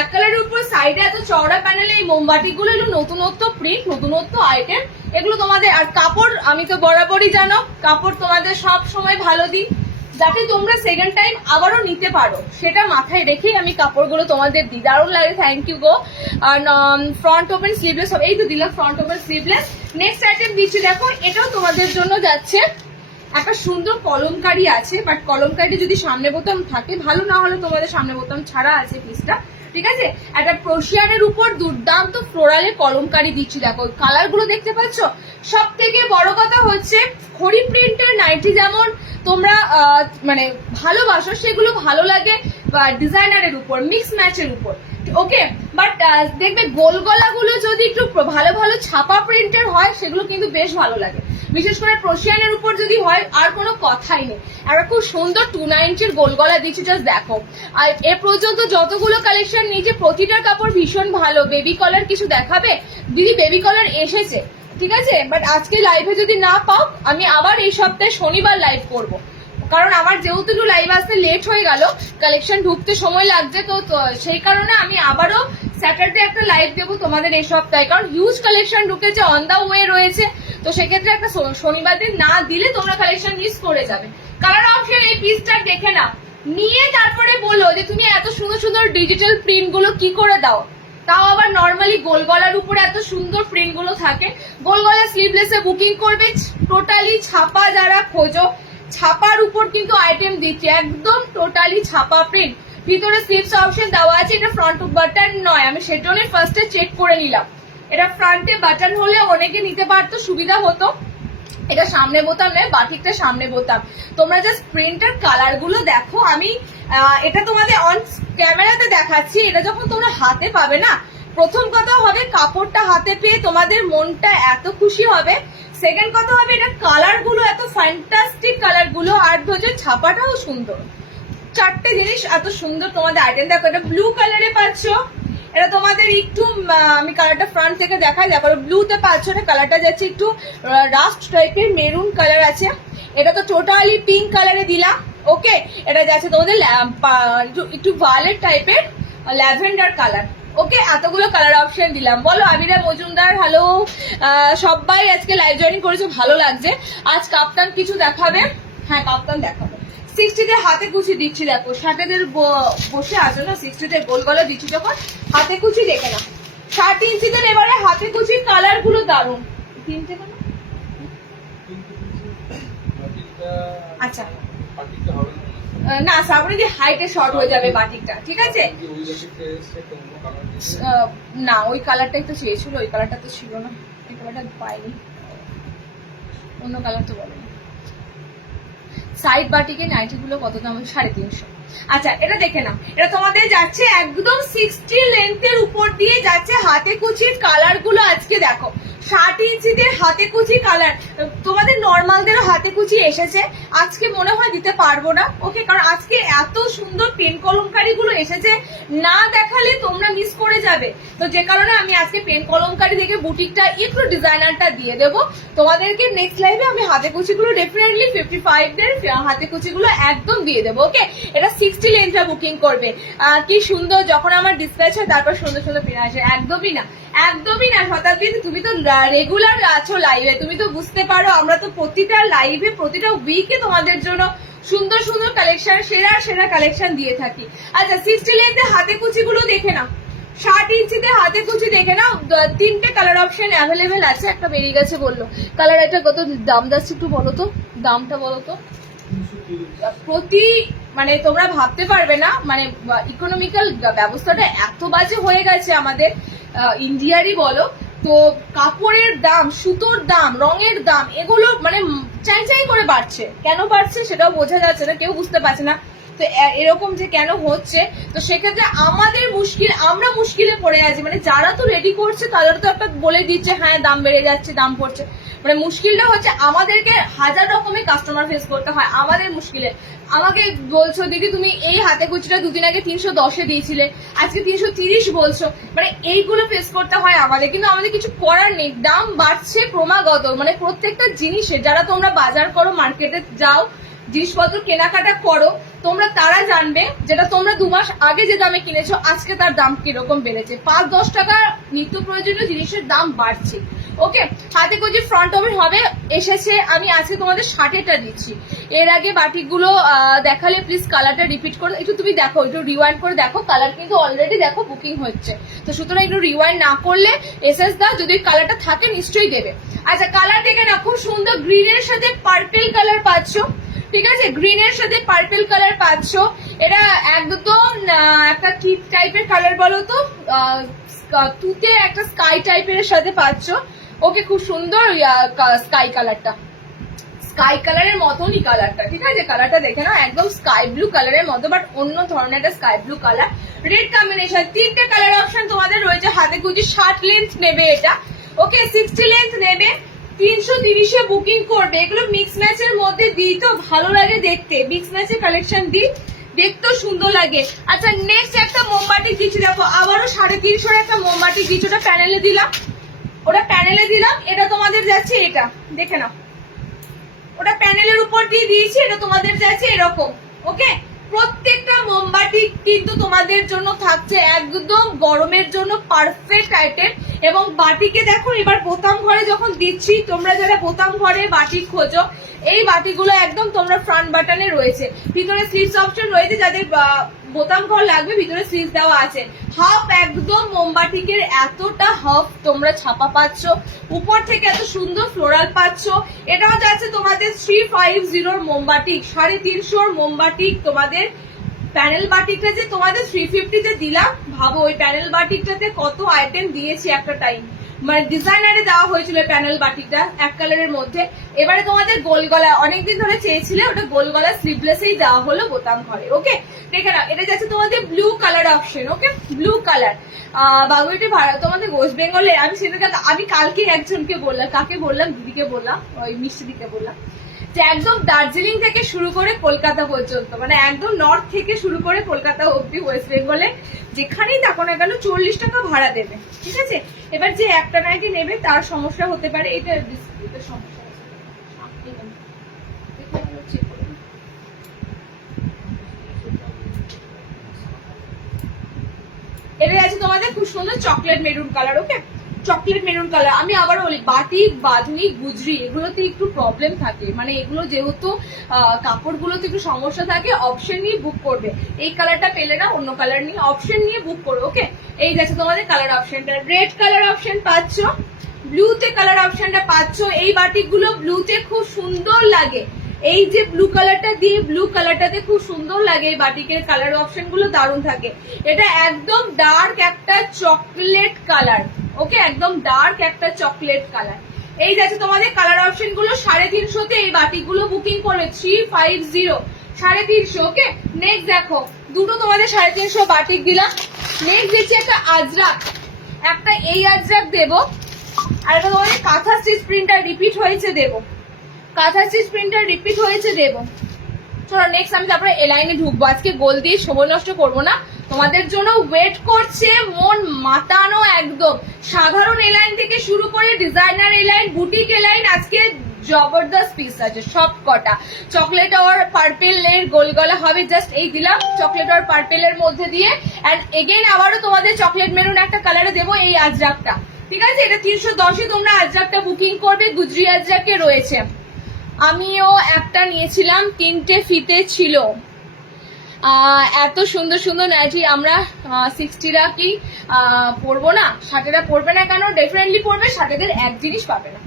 এক কালারের উপর সাইডে এত চওড়া প্যানেলে এই মোমবাটিক গুলো, এগুলো নতুনত্ব প্রিন্ট, নতুনত্ব আইটেম, এগুলো তোমাদের। আর কাপড় আমি তো বরাবরই জানো, কাপড় তোমাদের সব সময় ভালো দিই, যাতে তোমরা সেকেন্ড টাইম আবারও নিতে পারো, সেটা মাথায় রেখেই আমি কাপড়গুলো তোমাদের দিই। দারুণ লাগে, থ্যাংক ইউ গো। ফ্রন্ট ওপেন স্লিভলেস, এই তো দিলাম front open sleeveless. Next item দিচ্ছি, দেখো এটাও তোমাদের জন্য যাচ্ছে, একটা সুন্দর কলমকারি আছে, বাট কলমকারিটা যদি সামনে বোতাম থাকে ভালো, না হলে তোমাদের সামনে বোতাম ছাড়া আছে পিসটা, ঠিক আছে। একটা ক্রোশিয়ানের উপর দুর্দান্ত ফ্লোরালের কলমকারি দিচ্ছি, দেখো কালার গুলো দেখতে পাচ্ছ। সব থেকে বড় কথা হচ্ছে খড়ি প্রিন্টের নাইটি যেমন তোমরা মানে ভালোবাসো, সেগুলো ভালো লাগে ডিজাইনারের উপর, মিক্স ম্যাচের উপর। ওকে, বাট দেখবে গোল গলাগুলো যদি একটু ভালো ভালো ছাপা প্রিন্টের হয় সেগুলো কিন্তু বেশ ভালো লাগে, বিশেষ করে প্রশিয়ানের উপর যদি হয় আর কোনো কথাই নেই। একটা খুব সুন্দর 290 গোল গলা দিচ্ছি, জাস্ট দেখো। আর এ পর্যন্ত যতগুলো কালেকশন নিয়েছে প্রতিটার কাপড় ভীষণ ভালো। বেবি কলার কিছু দেখাবে দিদি? বেবি কলার এসেছে, ঠিক আছে, বাট আজকে লাইভে যদি না পাও আমি আবার এই সপ্তাহে শনিবার লাইভ করব, কারণ আমার যেহেতু একটু লাইভ আসতে লেট হয়ে গেল, কালেকশন ঢুকতে সময় লাগছে, তো সেই কারণে আমি আবারও স্যাটারডে একটা লাইভ দেবো তোমাদের এই সপ্তাহে, কারণ হিউজ কালেকশন ঢুকেছে, অন দা ওয়ে রয়েছে। তো সেক্ষেত্রে একটা শনিবার দিন না দিলে তোমরা কালেকশন মিস করে যাবে। কালার অপশন এই পিসটা দেখে নাও, নিয়ে তারপরে বলো যে তুমি এত সুন্দর সুন্দর ডিজিটাল প্রিন্ট গুলো কি করে দাও, তাও আবার নর্মালি গোল গলার উপরে এত সুন্দর প্রিন্ট গুলো থাকে। গোল গলা স্লিভলেসে বুকিং করবে, টোটালি ছাপা যারা খোঁজো, ছাপার উপর কিন্তু আইটেম দিচ্ছে, একদম টোটালি ছাপা প্রিন্ট, ভিতরে স্লিভস অপশন দেওয়া আছে। এটা ফ্রন্ট বাটন নয়, আমি সেজন্যই ফার্স্টে চেক করে নিলাম। এটা ফ্রন্টে বাটন হলে অনেকে নিতে পারতো, সুবিধা হতো। এটা সামনে বোতাম নয়, বাটিকটা সামনে বোতাম। তোমরা জাস্ট প্রিন্টার কালার গুলো দেখো, আমি এটা তোমাদের অন ক্যামেরাতে দেখাচ্ছি, এটা যখন তোমরা হাতে পাবে না, প্রথম কথা হবে কাপড়টা হাতে পেয়ে তোমাদের মনটা এত খুশি হবে। সেকেন্ড কথা হবে এটা কালার গুলো এত ফ্যান্টাস্টিক কালার গুলো, আর হচ্ছে ছাপাটাও সুন্দর। চারটে জিনিস এত সুন্দর তোমাদের আইটেম। দেখো এটা ব্লু কালারে পাচ্ছ, এটা তোমাদের একটু আমি কালারটা ফ্রন্ট থেকে দেখাই। দেখো ব্লুতে পাচ্ছ, এটা কালারটা যাচ্ছে একটু রাস্ট টাইপের, মেরুন কালার আছে। এটা তো টোটালি পিঙ্ক কালারে দিলাম, ওকে। এটা যাচ্ছে তোমাদের একটু ভায়োলেট টাইপের, ল্যাভেন্ডার কালার, ওকে। এতগুলো কালার অপশন দিলাম। বলো আবিরা মজুমদার, হ্যালো, সবাই আজকে লাইভ জয়েনিং করেছো, ভালো লাগছে। আজ কাপ্তান কিছু দেখাবে? হ্যাঁ কাপ্তান দেখাবে। 60-তে হাতে কুচি দিচ্ছি, দেখো 60-দের বসে আছে না, 60-তে গোল গলা দিচ্ছি যখন হাতে কুচি দেখে না। 60 ইঞ্চিদের এবারে হাতে কুচির কালার গুলো দারুন। তিনটে কেন? আচ্ছা না, শ্রাবণীদি হাইটে শর্ট হয়ে যাবে বাটিকটা, ঠিক আছে। না ওই কালারটাই তো চেয়েছিল, ওই কালারটা তো ছিল না, এই কালারটা পাইনি, অন্য কালার তো বলেনি। সাইড বাটিকে নাইটি গুলো কত দাম? 350। আচ্ছা এটা দেখে নাও, এটা তোমাদের যাচ্ছে একদম 60 লেন্থের উপর দিয়ে যাচ্ছে। হাতে কুচির কালার গুলো আজকে দেখো, 60 ইঞ্চিদের হাতে কুচি কালার, তোমাদের নর্মালদেরও হাতে কুচি এসেছে। আজকে মনে হয় দিতে পারবো না, ওকে, কারণ আজকে এত সুন্দর পেন কলমকারি গুলো এসেছে, না দেখালে তোমরা মিস করে যাবে। তো যে কারণে আমি আজকে পেন কলমকারি থেকে বুটিকটা একটু ডিজাইনারটা দিয়ে দেবো তোমাদেরকে। নেক্সট লাইভে আমি হাতে কুচিগুলো ডেফিনেটলি 55-দের হাতে কুচিগুলো একদম দিয়ে দেবো, ওকে। এটা 60 লেন্থটা বুকিং করবে। কি সুন্দর, যখন আমার ডিসপ্যাচ হয় তারপর সুন্দর সুন্দর পেন আসে। একদমই না, একদমই না শতাব্দী, তুমি তো রেগুলার আছো লাইভে, তুমি তো বুঝতে পারো আমরা তো প্রতিটা লাইভে প্রতিটা উইকে তোমাদের জন্য সুন্দর সুন্দর কালেকশন, সেরা সেরা কালেকশন দিয়ে থাকি। আচ্ছা 60 লেন্থে হাতে কুচিগুলো দেখে নাও, 60 ইঞ্চিতে হাতে কুচি দেখে নাও। 3টে কালার অপশন অ্যাভেলেবেল আছে, একটা বেরিয়ে গেছে বললো কালার। এটা কত দাম যাচ্ছে একটু বলো তো, দামটা বলো তো। প্রতি মানে তোমরা ভাবতে পারবে না, মানে ইকোনমিক্যাল ব্যবস্থাটা এত বাজে হয়ে গেছে আমাদের ইন্ডিয়ারই বলো, তো কাপড়ের দাম, সুতোর দাম, রঙের দাম, এগুলো মানে চাই চাই করে বাড়ছে। কেন বাড়ছে সেটাও বোঝা যাচ্ছে না, কেউ বুঝতে পারছে না। তো এরকম যে কেন হচ্ছে, তো সেক্ষেত্রে আমাদের মুশকিল, আমরা মুশকিলে পড়ে আছি। মানে যারা তো রেডি করছে তাদের তো একটা বলে দিচ্ছে হ্যাঁ দাম বেড়ে যাচ্ছে, দাম পড়ছে। মানে মুশকিলটা হচ্ছে আমাদেরকে হাজার রকমের কাস্টমার ফেস করতে হয় আমাদের মুশকিলে। আমাকে বলছো দিদি তুমি এই হাতে কুচিটা দুদিন আগে 310-এ দিয়েছিলে, আজকে 330 বলছো, মানে এইগুলো ফেস করতে হয় আমাদের। কিন্তু আমাদের কিছু করার নেই, দাম বাড়ছে ক্রমাগত, মানে প্রত্যেকটা জিনিসে। যারা তোমরা বাজার করো, মার্কেটে যাও, জিনিসপত্র কেনাকাটা করো, তোমরা তারা জানবে যেটা তোমরা 2 মাস আগে যে দামে কিনেছো আজকে তার দাম কিরকম বেড়েছে। 5-10 টাকা নিত্য প্রয়োজনীয় জিনিসের দাম বাড়ছে, ওকে। হাতে কুচি ফ্রন্ট ওপেন হবে, এসেছে। আমি আজকে তোমাদের 60-টা দিচ্ছি। এর আগে বাটিকগুলো দেখালে প্লিজ কালারটা রিপিট করো একটু, তুমি দেখো একটু রিওয়াইন্ড করে দেখো, কালার কিন্তু অলরেডি দেখো বুকিং হচ্ছে। তো সুতরাং একটু রিওয়াইন্ড না করলে এসএস দা যদি কালারটা থাকে নিশ্চয়ই দেবে। আচ্ছা কালার দেখে না, খুব সুন্দর গ্রিনের সাথে পার্পেল কালার পাচ্ছ, ঠিক আছে, গ্রিনের সাথে পার্পল কালার পাচ্ছ। এটা একদম একটা কি টাইপের কালার বলো তো, তুতে একটা স্কাই টাইপের সাথে পাচ্ছ, ওকে। খুব সুন্দর স্কাই কালারটা, স্কাই কালারের মতনই কালারটা, ঠিক আছে। কালারটা দেখে নাও, একদম স্কাই ব্লু কালারের মতো, বাট অন্য ধরনের একটা sky blue colour. Red combination, তিনটে কালার অপশন তোমাদের রয়েছে হাতে কুচি। 60 লেন্থ নেবে এটা, ওকে 60 লেন্থ নেবে, 330-এ বুকিং করবে। এগুলো মিক্স ম্যাচের মধ্যে দিই তো ভালো লাগে দেখতে, মিক্স ম্যাচের কালেকশন দিই, দেখতেও সুন্দর লাগে। আচ্ছা নেক্সট একটা মোমবাতি কিছু দেখো, আবারও 350-এর একটা মোমবাতি কিছুটা প্যানেলে দিলাম, ওটা প্যানেলে দিলাম। এটা তোমাদের যাচ্ছে, এটা দেখে নাও, ওটা প্যানেলের উপর দিয়ে দিয়েছি, এটা তোমাদের যাচ্ছে এরকম, ওকে। প্রত্যেকটা মোমবাতি কিন্তু তোমাদের জন্য থাকছে একদম গরমের জন্য পারফেক্ট আইটেম। এবং বাটিকে দেখো, এবার বোতাম ঘরে যখন দিচ্ছি, তোমরা যারা বোতাম ঘরে বাটি খোঁজো, এই বাটিগুলো একদম তোমরা ফ্রন্ট বাটনে রয়েছে, ভিতরে স্লিভস অপশন রয়েছে, যাদের বোতাম ঘর লাগবে ভিতরে স্লিভস দেওয়া আছে। হাফ একদম মোমবাটিকের এতটা হাফ তোমরা ছাপা পাচ্ছ, উপর থেকে এত সুন্দর ফ্লোরাল পাচ্ছ। এটাও যাচ্ছে তোমাদের 350-র মোমবাটিক, 350-র মোমবাটিক। তোমাদের প্যানেল বাটিকটা যে তোমাদের 350-তে দিলাম, ভাবো ওই প্যানেল বাটিকটাতে কত আইটেম দিয়েছি একটা টাইম, মানে ডিজাইনারে দেওয়া হয়েছিল প্যানেল বাটিকটা এক কালারের মধ্যে। এবারে তোমাদের গোল গলা অনেকদিন ধরে চেয়েছিলে, ওটা গোল গলা স্লিভলেসেই দেওয়া হলো বোতাম ঘরে, ওকে। দেখে নাও, এটা যাচ্ছে তোমাদের blue colour option, okay blue colour. Baguiati ভাড়া তোমাদের ওয়েস্ট বেঙ্গলে, আমি কালকে একজনকে বললাম, কাকে বললাম, দিদিকে বললাম, ওই মিষ্টি দিকে বললাম যে একদম দার্জিলিং থেকে শুরু করে কলকাতা পর্যন্ত, মানে একদম নর্থ থেকে শুরু করে কলকাতা অব্দি ওয়েস্ট বেঙ্গলে যেখানেই থাকো না কেন 40 টাকা ভাড়া দেবে, ঠিক আছে। এবার যে একটা নাইটি নেবে তার সমস্যা হতে পারে, এটা সমস্যা এটা আছে তোমাদের খুব সুন্দর চকলেট মেরুন কালার, ওকে চকলেট মেরুন কালার। আমি আবার বলি, বাটিক, বাঁধনি, গুজরি এগুলোতে একটু প্রবলেম থাকে, মানে এগুলো যেহেতু কাপড়গুলোতে একটু সমস্যা থাকে, অপশন নিয়ে বুক করবে। এই কালারটা পেলে না, অন্য কালার নিয়ে অপশন নিয়ে বুক করবে, ওকে। এই যাচ্ছে তোমাদের কালার অপশনটা, রেড কালার অপশন পাচ্ছ, ব্লুতে কালার অপশনটা পাচ্ছ। এই বাটিকগুলো ব্লুতে খুব সুন্দর লাগে, এই যে ব্লু কালারটা দিয়ে, ব্লু কালারটাতে খুব সুন্দর লাগে। এই বাটিকের কালার অপশন গুলো দারুণ থাকে। এটা একদম ডার্ক একটা চকলেট কালার, ওকে একদম ডার্ক একটা চকলেট কালার। এই যাচ্ছে তোমাদের কালার অপশন গুলো। 350-তে এই বাটিগুলো বুকিং করবে, 350 350, ওকে। নেক্সট দেখো, দুটো তোমাদের 350 বাটিক দিলাম। নেক্সট দিচ্ছি একটা আজরাক, একটা এই আজরাক দেবো, আর একটা তোমাদের কাঁথা স্টিচ প্রিন্টার রিপিট হয়েছে দেবো, কাঁথা স্টিচ প্রিন্টার রিপিট হয়েছে দেবো। চলো নেক্সট আমি তারপরে এলাইনে ঢুকবো, আজকে গোল দিয়ে সময় নষ্ট করবো না, তোমাদের জন্য ওয়েট করছে মন মাতানো একদম। সাধারণ এলাইন থেকে শুরু করে ডিজাইনার এলাইন, বুটিক এলাইন, আজকে জবরদস্ত পিস আছে সব কটা। চকলেট আর পার্পেল এর গোল গলা হবে, জাস্ট এই দিলাম চকলেট আর পার্পেল এর মধ্যে দিয়ে। এন্ড এগেইন আবারও তোমাদের চকলেট মেরুন একটা কালারে দেবো, এই আজরাকটা, ঠিক আছে। এটা 310-এ তোমরা আজরাকটা বুকিং করবে, গুজরি আজরাকে রয়েছে। আমিও একটা নিয়েছিলাম, 3টে ফিতে ছিল। এত সুন্দর সুন্দর নাইটি আমরা 60রা কি পরবো না, 60রা পরবে না কেন? ডেফিনেটলি পরবে, 60দের এক জিনিস পাবে না,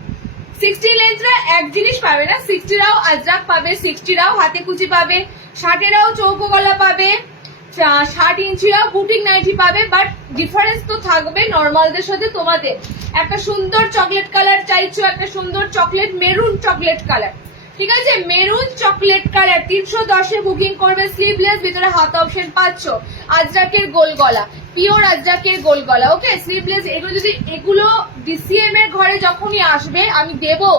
60 লেন্থরা এক জিনিস পাবে না। 60রাও আজরাক পাবে, 60রাও হাতে কুচি পাবে, 60এরাও চৌকো গলা পাবে, 60 ইঞ্চিরাও বুটিক নাইটি পাবে। বাট ডিফারেন্স তো থাকবে নর্মালদের সাথে। তোমাদের একটা সুন্দর চকলেট কালার চাইছো, একটা সুন্দর চকলেট মেরুন চকলেট কালার, ঠিক আছে, মেরুন চকলেট কালার 310-এ বুকিং করবে। স্লিভলেস, ভিতরে হাত অপশন পাচ্ছ, আজরাকের গোল গলা, পিওর আজরাকের গোল গলা, ওকে স্লিভলেস। এগুলো যদি এগুলো ডিসিএম এর ঘরে যখনই আসবে, আমি দেবো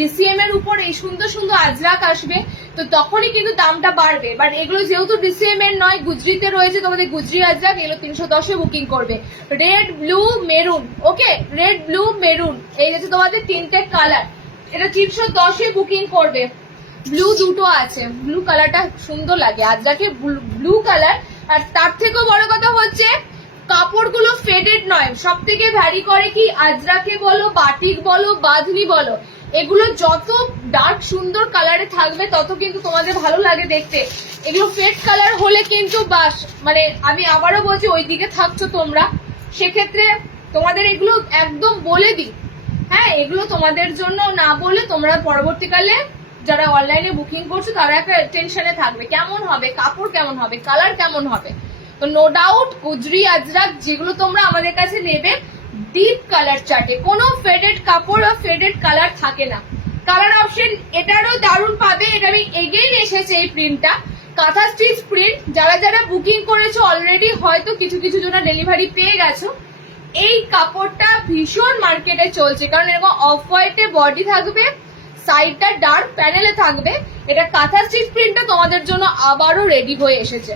ডিসিএম এর উপর এই সুন্দর সুন্দর আজরাক আসবে, তো তখনই কিন্তু দামটা বাড়বে। বাট এগুলো যেহেতু ডিসিএম এর নয়, গুজরিতে রয়েছে, তোমাদের গুজরি আজরাক, এগুলো 310-এ বুকিং করবে। Red, blue, maroon, okay red, blue, maroon, এই হচ্ছে তোমাদের 3টে কালার। এটা 310-এ বুকিং করবে। ব্লু দুটো আছে, ব্লু কালারটা সুন্দর লাগে আজরাকে, ব্লু কালার। আর তার থেকেও বড় কথা হচ্ছে কাপড়গুলো ফেডেড নয়। সব থেকে ভ্যারি করে কি, আজরাকে বলো, বাটিক বলো, বাঁধনি বলো, এগুলো যত ডার্ক সুন্দর কালারে থাকবে তত কিন্তু তোমাদের ভালো লাগে দেখতে। এগুলো ফেড কালার হলে কিন্তু বাস, মানে আমি আবারও বলছি ওই দিকে থাকছো তোমরা, সেক্ষেত্রে তোমাদের এগুলো একদম বলে দিই, হ্যাঁ এগুলো তোমাদের জন্য না বলে তোমরা পরবর্তীকালে যারা অনলাইনে বুকিং করছো তারা একটা টেনশনে থাকবে, কেমন হবে কাপড়, কেমন হবে কালার, কেমন হবে। তো নো ডাউট গুজরি আজরাক যেগুলো তোমরা আমাদের কাছে নেবে, ডিপ কালার চার্টে কোনো ফেডেড কাপড় বা ফেডেড কালার থাকে না। কালার অপশন এটারও দারুণ পাবে, এটা আমি এগেইন এসেছে এই প্রিন্টটা, কাঁথা স্টিচ প্রিন্ট, যারা যারা বুকিং করেছো অলরেডি হয়তো কিছু কিছু জনের ডেলিভারি পেয়ে গেছো। এই কাপড়টা ভীষণ মার্কেটে চলছে, কারণ এরকম অফ হোয়াইটে বডি থাকবে, সাইডটা ডার্ক প্যানেলে থাকবে। এটা কাঁথা স্টিচ প্রিন্টটা তোমাদের জন্য আবারও রেডি হয়ে এসেছে।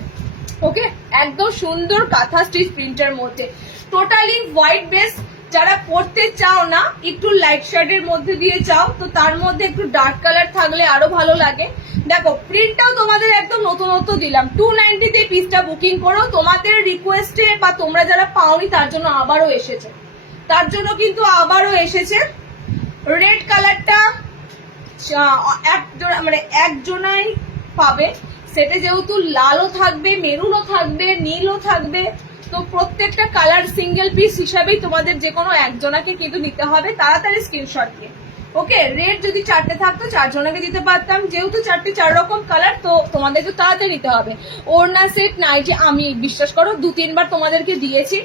ওকে, একদম সুন্দর কাঁথা স্টিচ প্রিন্টের মধ্যে, টোটালি হোয়াইট বেস। যারা পরতে চাও না, একটু লাইট শেডের মধ্যে দিয়ে চাও, তো তার মধ্যে একটু ডার্ক কালার থাকলে আরো ভালো লাগে। দেখো প্রিন্টটাও তোমাদের একদম নতুনত্ব দিলাম। 290 তে পিসটা বুকিং করো, তোমাদের রিকোয়েস্টে বা তোমরা যারা পাওনি তার জন্য আবারও এসেছে, তার জন্য কিন্তু আবারও এসেছে। রেড কালারটা একজনাই পাবে, সেটা যেহেতু লালও থাকবে, মেরুনও থাকবে, নীলও থাকবে, তো প্রত্যেকটা কালার সিঙ্গেল পিস হিসাবেই তোমাদের যে কোনো একজনাকে কিন্তু নিতে হবে, তাড়াতাড়ি স্ক্রিনশট দিয়ে। ওকে, রেড যদি 4টে থাকতো 4 জনকে দিতে পারতাম, যেহেতু 4টে 4 রকম কালার, তো তোমাদেরকে তাড়াতাড়ি নিতে হবে। ওড়না সেট নাইটি আমি বিশ্বাস করো 2-3 বার তোমাদেরকে দিয়েছি,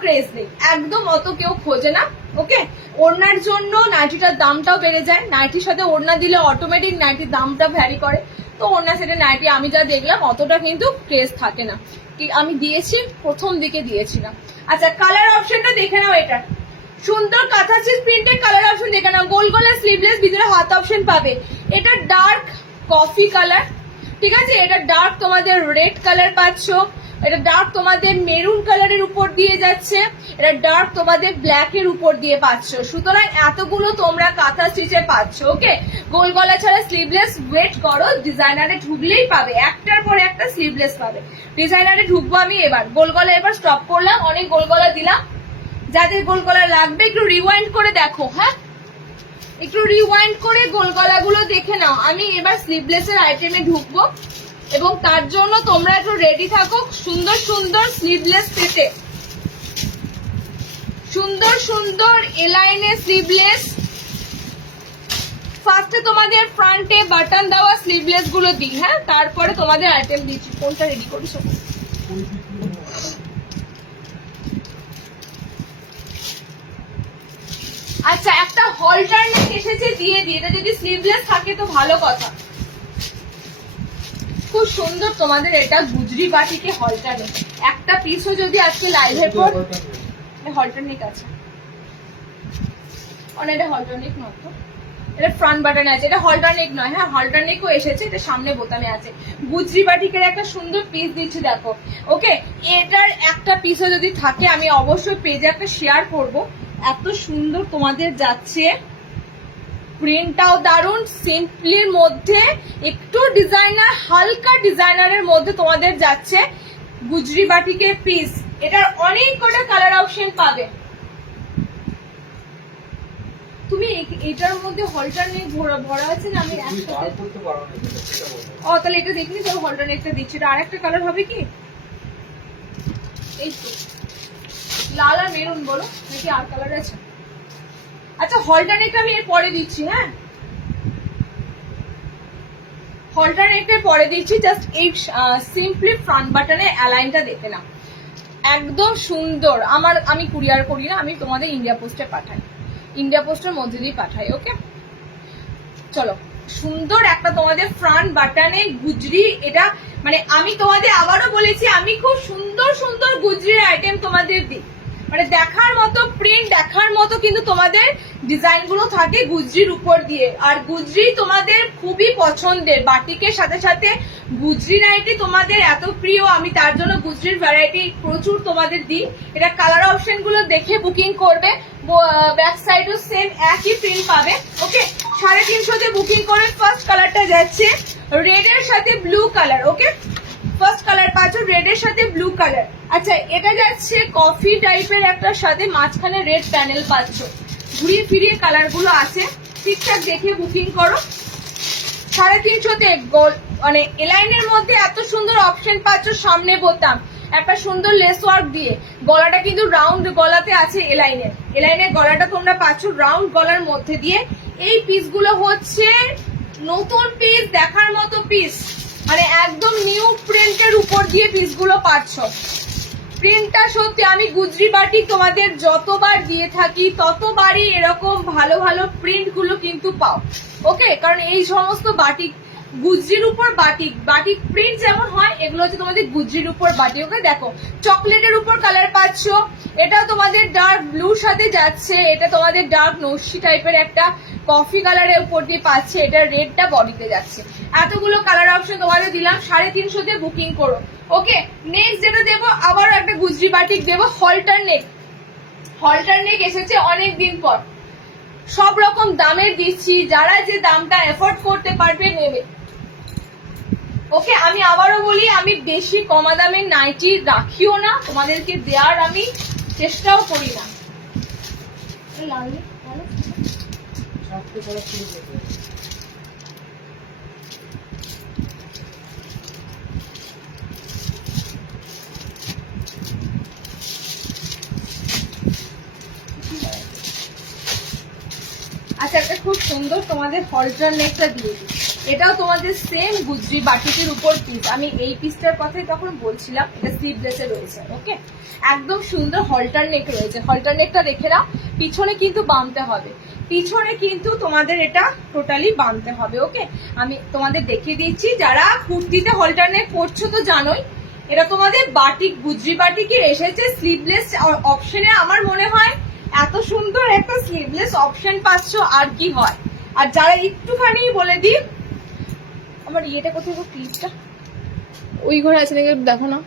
ক্রেজ নেই, একদম অত কেউ খোঁজে না। ওকে, ওড়নার জন্য নাইটিটার দামটাও বেড়ে যায়, নাইটির সাথে ওড়না দিলে অটোমেটিক নাইটির দামটা ভ্যারি করে, তো ওড়না সেটে নাইটি আমি যা দেখলাম অতটা কিন্তু ক্রেজ থাকে না, কি আমি দিয়েছি প্রথম দিকে দিয়েছিলাম। আচ্ছা, কালার অপশনটা দেখে নাও। এটা সুন্দর কাঁথা স্টিচ প্রিন্টের কালার অপশন দেখে নাও। গোল গলা স্লিভলেস, ভিতরে হাত অপশন পাবে। এটা ডার্ক কফি কালার, ঠিক আছে, এটা ডার্ক তোমাদের রেড কালার পাচ্ছ, এটা ডার্ক তোমাদের মেরুন কালারের উপর দিয়ে যাচ্ছে, এটা ডার্ক তোমাদের ব্ল্যাক এর উপর দিয়ে পাচ্ছ। সুতরাং এতগুলো তোমরা কাঁথা স্টিচে পাচ্ছ। ওকে, গোল গলা ছাড়া স্লিভলেস ওয়েট করো, ডিজাইনারে ঢুকলেই পাবে, একটার পর একটা স্লিভলেস পাবে। ডিজাইনারে ঢুকবো আমি এবার, গোল গলা এবার স্টপ করলাম, অনেক গোল গলা দিলাম। যাদের গোল গলা লাগবে একটু রিওয়াইন্ড করে দেখো, হ্যাঁ একটু রিওয়াইন্ড করে গোল গলাগুলো দেখে নাও। আমি এবার স্লিভলেসের আইটেমে ঢুকবো এবং তার জন্য তোমরা একটু রেডি থাকো সুন্দর সুন্দর স্লিভলেস পেতে। সুন্দর সুন্দর এলাইনে স্লিভলেস, ফার্স্টে তোমাদের ফ্রন্টে বাটন দেওয়া স্লিভলেস গুলো দিই, হ্যাঁ তারপরে তোমাদের আইটেম দিচ্ছি। কোনটা রেডি করিস? আচ্ছা, একটা হলটার নেক এসেছে, দিয়ে দিই। এটা যদি স্লিভলেস থাকে তো ভালো কথা, খুব সুন্দর তোমাদের এটা গুজরি বাটিকে হলটার নেক। একটা পিসও যদি আজকে লাইভের পর হলটার নেক আছে, এটা হলটার নেক নয় তো, এটা ফ্রন্ট বাটন আছে, এটা হলটার নেক নয়, হ্যাঁ হলটার নেকও এসেছে, এটা সামনে বোতামে আছে। গুজরি বাটিকের একটা সুন্দর পিস দিচ্ছি দেখো। ওকে, এটার একটা পিসও যদি থাকে আমি অবশ্যই পেজে একটা শেয়ার করব। এত সুন্দর তোমাদের যাচ্ছে, প্রিন্টটাও দারুন, সিম্পলির মধ্যে একটু ডিজাইনার, হালকা ডিজাইনারের মধ্যে তোমাদের যাচ্ছে গুজরি বাটিকের পিস। এটার অনেক কটা কালার অপশন পাবে। তুমি এটার মধ্যে হলটার নেক ভরা আছে না, আমি তাহলে এটা দেখিনি, তবে হলটার নেকটা দিচ্ছি। এটা আরেকটা কালার হবে কি, এই তো লাল আর মেরুন, বলো নাকি আর কালার আছে? আচ্ছা, হলটার নেকটা আমি এর পরে দিচ্ছি, হ্যাঁ হলটার নেকটা পরে দিচ্ছি। জাস্ট এই সিম্পলি ফ্রন্ট বাটনে অ্যালাইনটা দেখে নাও, একদম সুন্দর। আমি কুরিয়ার করি না, আমি তোমাদের ইন্ডিয়া পোস্টে পাঠাই, ইন্ডিয়া পোস্টের মধ্যে দিয়ে পাঠাই। ওকে, চলো সুন্দর একটা তোমাদের ফ্রন্ট বাটনে গুজরি। এটা মানে আমি তোমাদের আবারও বলেছি, আমি খুব সুন্দর সুন্দর গুজরির আইটেম তোমাদের দিই, মানে দেখার মতো প্রিন্ট, দেখার মতো কিন্তু তোমাদের ডিজাইন গুলো থাকে গুজরির উপর দিয়ে। আর গুজরি তোমাদের খুবই পছন্দের, বাটিকের সাথে সাথে গুজরি নাইটি তোমাদের এত প্রিয়, আমি তার জন্য গুজরির ভ্যারাইটি প্রচুর তোমাদের দিই। এটা কালার অপশন গুলো দেখে বুকিং করবে, ব্যাক সাইডও সেম একই প্রিন্ট পাবে। ওকে, 350 বুকিং করে ফার্স্ট কালারটা যাচ্ছে রেড এর সাথে ব্লু কালার। ওকে, ফার্স্ট কালার পাচ্ছ রেড এর সাথে ব্লু কালার। আচ্ছা, এটা যাচ্ছে কফি টাইপের একটা সাথে মাঝখানে রেড প্যানেল পাচ্ছ। ঘুরিয়ে ফিরিয়ে কালার গুলো আছে, ঠিকঠাক দেখে বুকিং করো। 350-তে মানে এলাইনের মধ্যে এত সুন্দর অপশন পাচ্ছ, সামনে বোতাম, একটা সুন্দর লেস ওয়ার্ক দিয়ে, গলাটা কিন্তু রাউন্ড গলাতে আছে এলাইনের গলাটা তোমরা পাচ্ছ রাউন্ড গলার মধ্যে দিয়ে। এই পিসগুলো হচ্ছে নতুন পিস, দেখার মতো পিস, মানে একদম নিউ প্রিন্টের উপর দিয়ে পিসগুলো পাচ্ছ। প্রিন্টটা সত্যি, আমি গুজরি বাটিক তোমাদের যতবার দিয়ে থাকি ততবারই এরকম ভালো ভালো প্রিন্ট গুলো কিন্তু পাও। ওকে, কারণ এই সমস্ত বাটিক গুজরির উপর বাটিক, বাটিক প্রিন্ট যেমন হয় এগুলো হচ্ছে তোমাদের গুজরির উপর বাটিক। ওকে দেখো চকলেটের উপর কালার পাচ্ছ, এটা তোমাদের ডার্ক ব্লুর সাথে যাচ্ছে, এটা তোমাদের ডার্ক নস্যি টাইপের একটা কফি কালারের উপর দিয়ে পাচ্ছে, এটা রেডটা বডিতে যাচ্ছে। এতগুলো কালার অপশন তোমাদের দিলাম, 350 দিয়ে বুকিং করো। ওকে নেক্সট যেটা দেবো আবারও একটা গুজরি বাটিক দেবো, হলটার নেক। হলটার নেক এসেছে অনেক দিন পর, সব রকম দামের দিচ্ছি, যারা যে দামটা এফোর্ড করতে পারবে নেবে। ওকে আমি আবারও বলি, আমি বেশি কমা দামের নাইটি রাখিও না, তোমাদেরকে দেওয়ার আমি চেষ্টাও করি না। আচ্ছা একটা খুব সুন্দর তোমাদের হলটার নেকটা দিয়ে দিই, এটাও তোমাদের সেম গুজরি বাটিকের উপর পিস। আমি এই পিসটার কথাই তখন বলছিলাম, এটা স্লিভলেসে রয়েছে। ওকে একদম সুন্দর হলটার নেক রয়েছে, হলটার নেকটা দেখে নাও, পিছনে কিন্তু বাঁধতে হবে, পিছনে কিন্তু তোমাদের এটা টোটালি বাঁধতে হবে। ওকে আমি তোমাদের দেখিয়ে দিচ্ছি, যারা কুর্তিতে হলটার নেক পরছো তো জানোই, এটা তোমাদের বাটিক গুজরি বাটিকের এসেছে স্লিভলেস অপশনে। আমার মনে হয় এত সুন্দর একটা স্লিভলেস অপশন পাচ্ছ আর কি হয়। আর যারা একটুখানি বলে দিই, আমার ইয়েটা কোথায় গো, ক্লিপটা ওই ঘরে আছে নাকি দেখো না,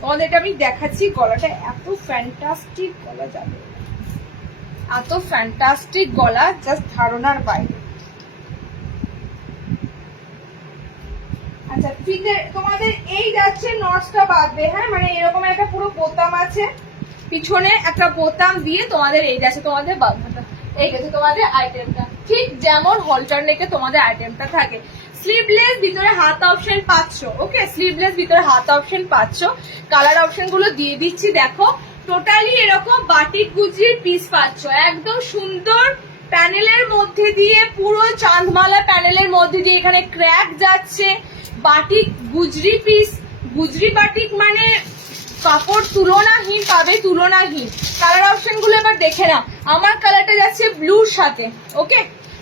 তোমাদের এটা আমি দেখাচ্ছি। গলাটা এত ফ্যান্টাস্টিক গলা, যাবে এত ফ্যান্টাস্টিক গলা, জাস্ট ধারণার বাইরে। আচ্ছা ফিতে তোমাদের এই যাচ্ছে নটসটা বাঁধবে, হ্যাঁ মানে এরকম একটা পুরো বোতাম আছে, পিছনে একটা বোতাম দিয়ে তোমাদের এই যাচ্ছে তোমাদের বাঁধাটা, এই গেছে তোমাদের আইটেমটা, ঠিক যেমন হলটার নেকে তোমাদের আইটেমটা থাকে। স্লিভলেস ভিতরে হাত অপশন পাচ্ছ। ওকে স্লিভলেস ভিতরে হাত অপশন পাচ্ছ, কালার অপশন গুলো দিয়ে দিচ্ছি। দেখো টোটালি এরকম বাটিক গুজরির পিস পাচ্ছ, একদম সুন্দর প্যানেলের মধ্যে দিয়ে, পুরো চাঁদমালা প্যানেলের মধ্যে দিয়ে, এখানে ক্র্যাক যাচ্ছে, batik Gujri piece. Gujri batik মানে কাপড় তুলনাহীন পাবে, তুলনাহীন। কালার অপশন গুলো এবার দেখে না, আমার কালারটা যাচ্ছে ব্লুর সাথে। ওকে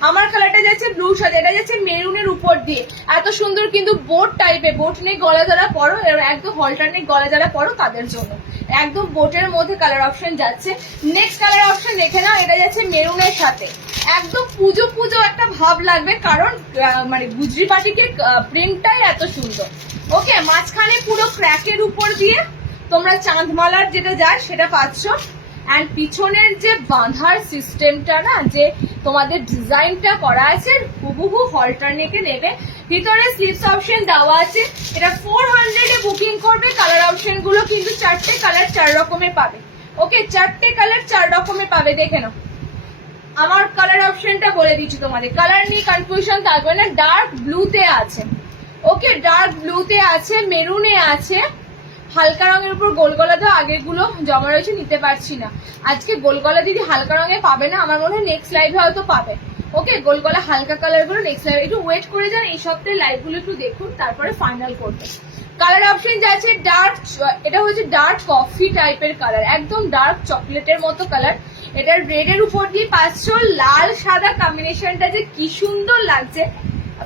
আমার কালারটা যাচ্ছে ব্লুর সাথে, এটা যাচ্ছে মেরুনের উপর দিয়ে, এত সুন্দর কিন্তু বোট টাইপের, বোট নেক গলা যারা পরো, একদম হলটার নেক গলা যারা পরো তাদের জন্য একদম বোটের মধ্যে কালার অপশন যাচ্ছে। নেক্সট কালার অপশন দেখে নাও, এটা যাচ্ছে মেরুনের সাথে, একদম পুজো পুজো একটা ভাব লাগবে, কারণ মানে গুজরি বাটিকের প্রিন্টটাই এত সুন্দর। ওকে মাঝখানে পুরো ক্র্যাকের উপর দিয়ে তোমরা চাঁদমালার যেটা যায় সেটা পাচ্ছ। অ্যান্ড পিছনের যে বাঁধার সিস্টেমটা না, যে তোমাদের ডিজাইনটা করা আছে হুবহু হলটার নেকে নেবে, ভিতরে স্লিভস অপশন দেওয়া আছে। এটা 400 এ বুকিং করবে। কালার অপশন গুলো কিন্তু 4টে কালার 4 রকমের পাবে। ওকে 4টে কালার 4 রকমের পাবে, দেখে নাও। আমার কালার অপশনটা বলে দিচ্ছি তোমাদের, কালার নিয়ে কনফিউশন থাকবে না। ডার্ক ব্লুতে আছে, ওকে ডার্ক ব্লুতে আছে, মেরুনে আছে, হালকা রঙের উপর গোলগলা তো আগের গুলো জমা রয়েছে, নিতে পারছি না আজকে। গোলগলা দিদি হালকা রঙে পাবে না, আমার মনে হয় নেক্সট লাইভে হয়তো পাবে। ওকে গোলগলা হালকা কালার গুলো নেক্সট লাইভে, একটু ওয়েট করে যান, এই সপ্তাহে লাইভ গুলো একটু দেখুন, তারপরে ফাইনাল করবে। কালার অপশন যাচ্ছে ডার্ক, এটা হচ্ছে ডার্ক কফি টাইপের কালার, একদম ডার্ক চকলেটের মতো কালার। এটার রেডের উপর দিয়ে পাচ্ছ লাল সাদা কম্বিনেশনটা যে কি সুন্দর লাগছে।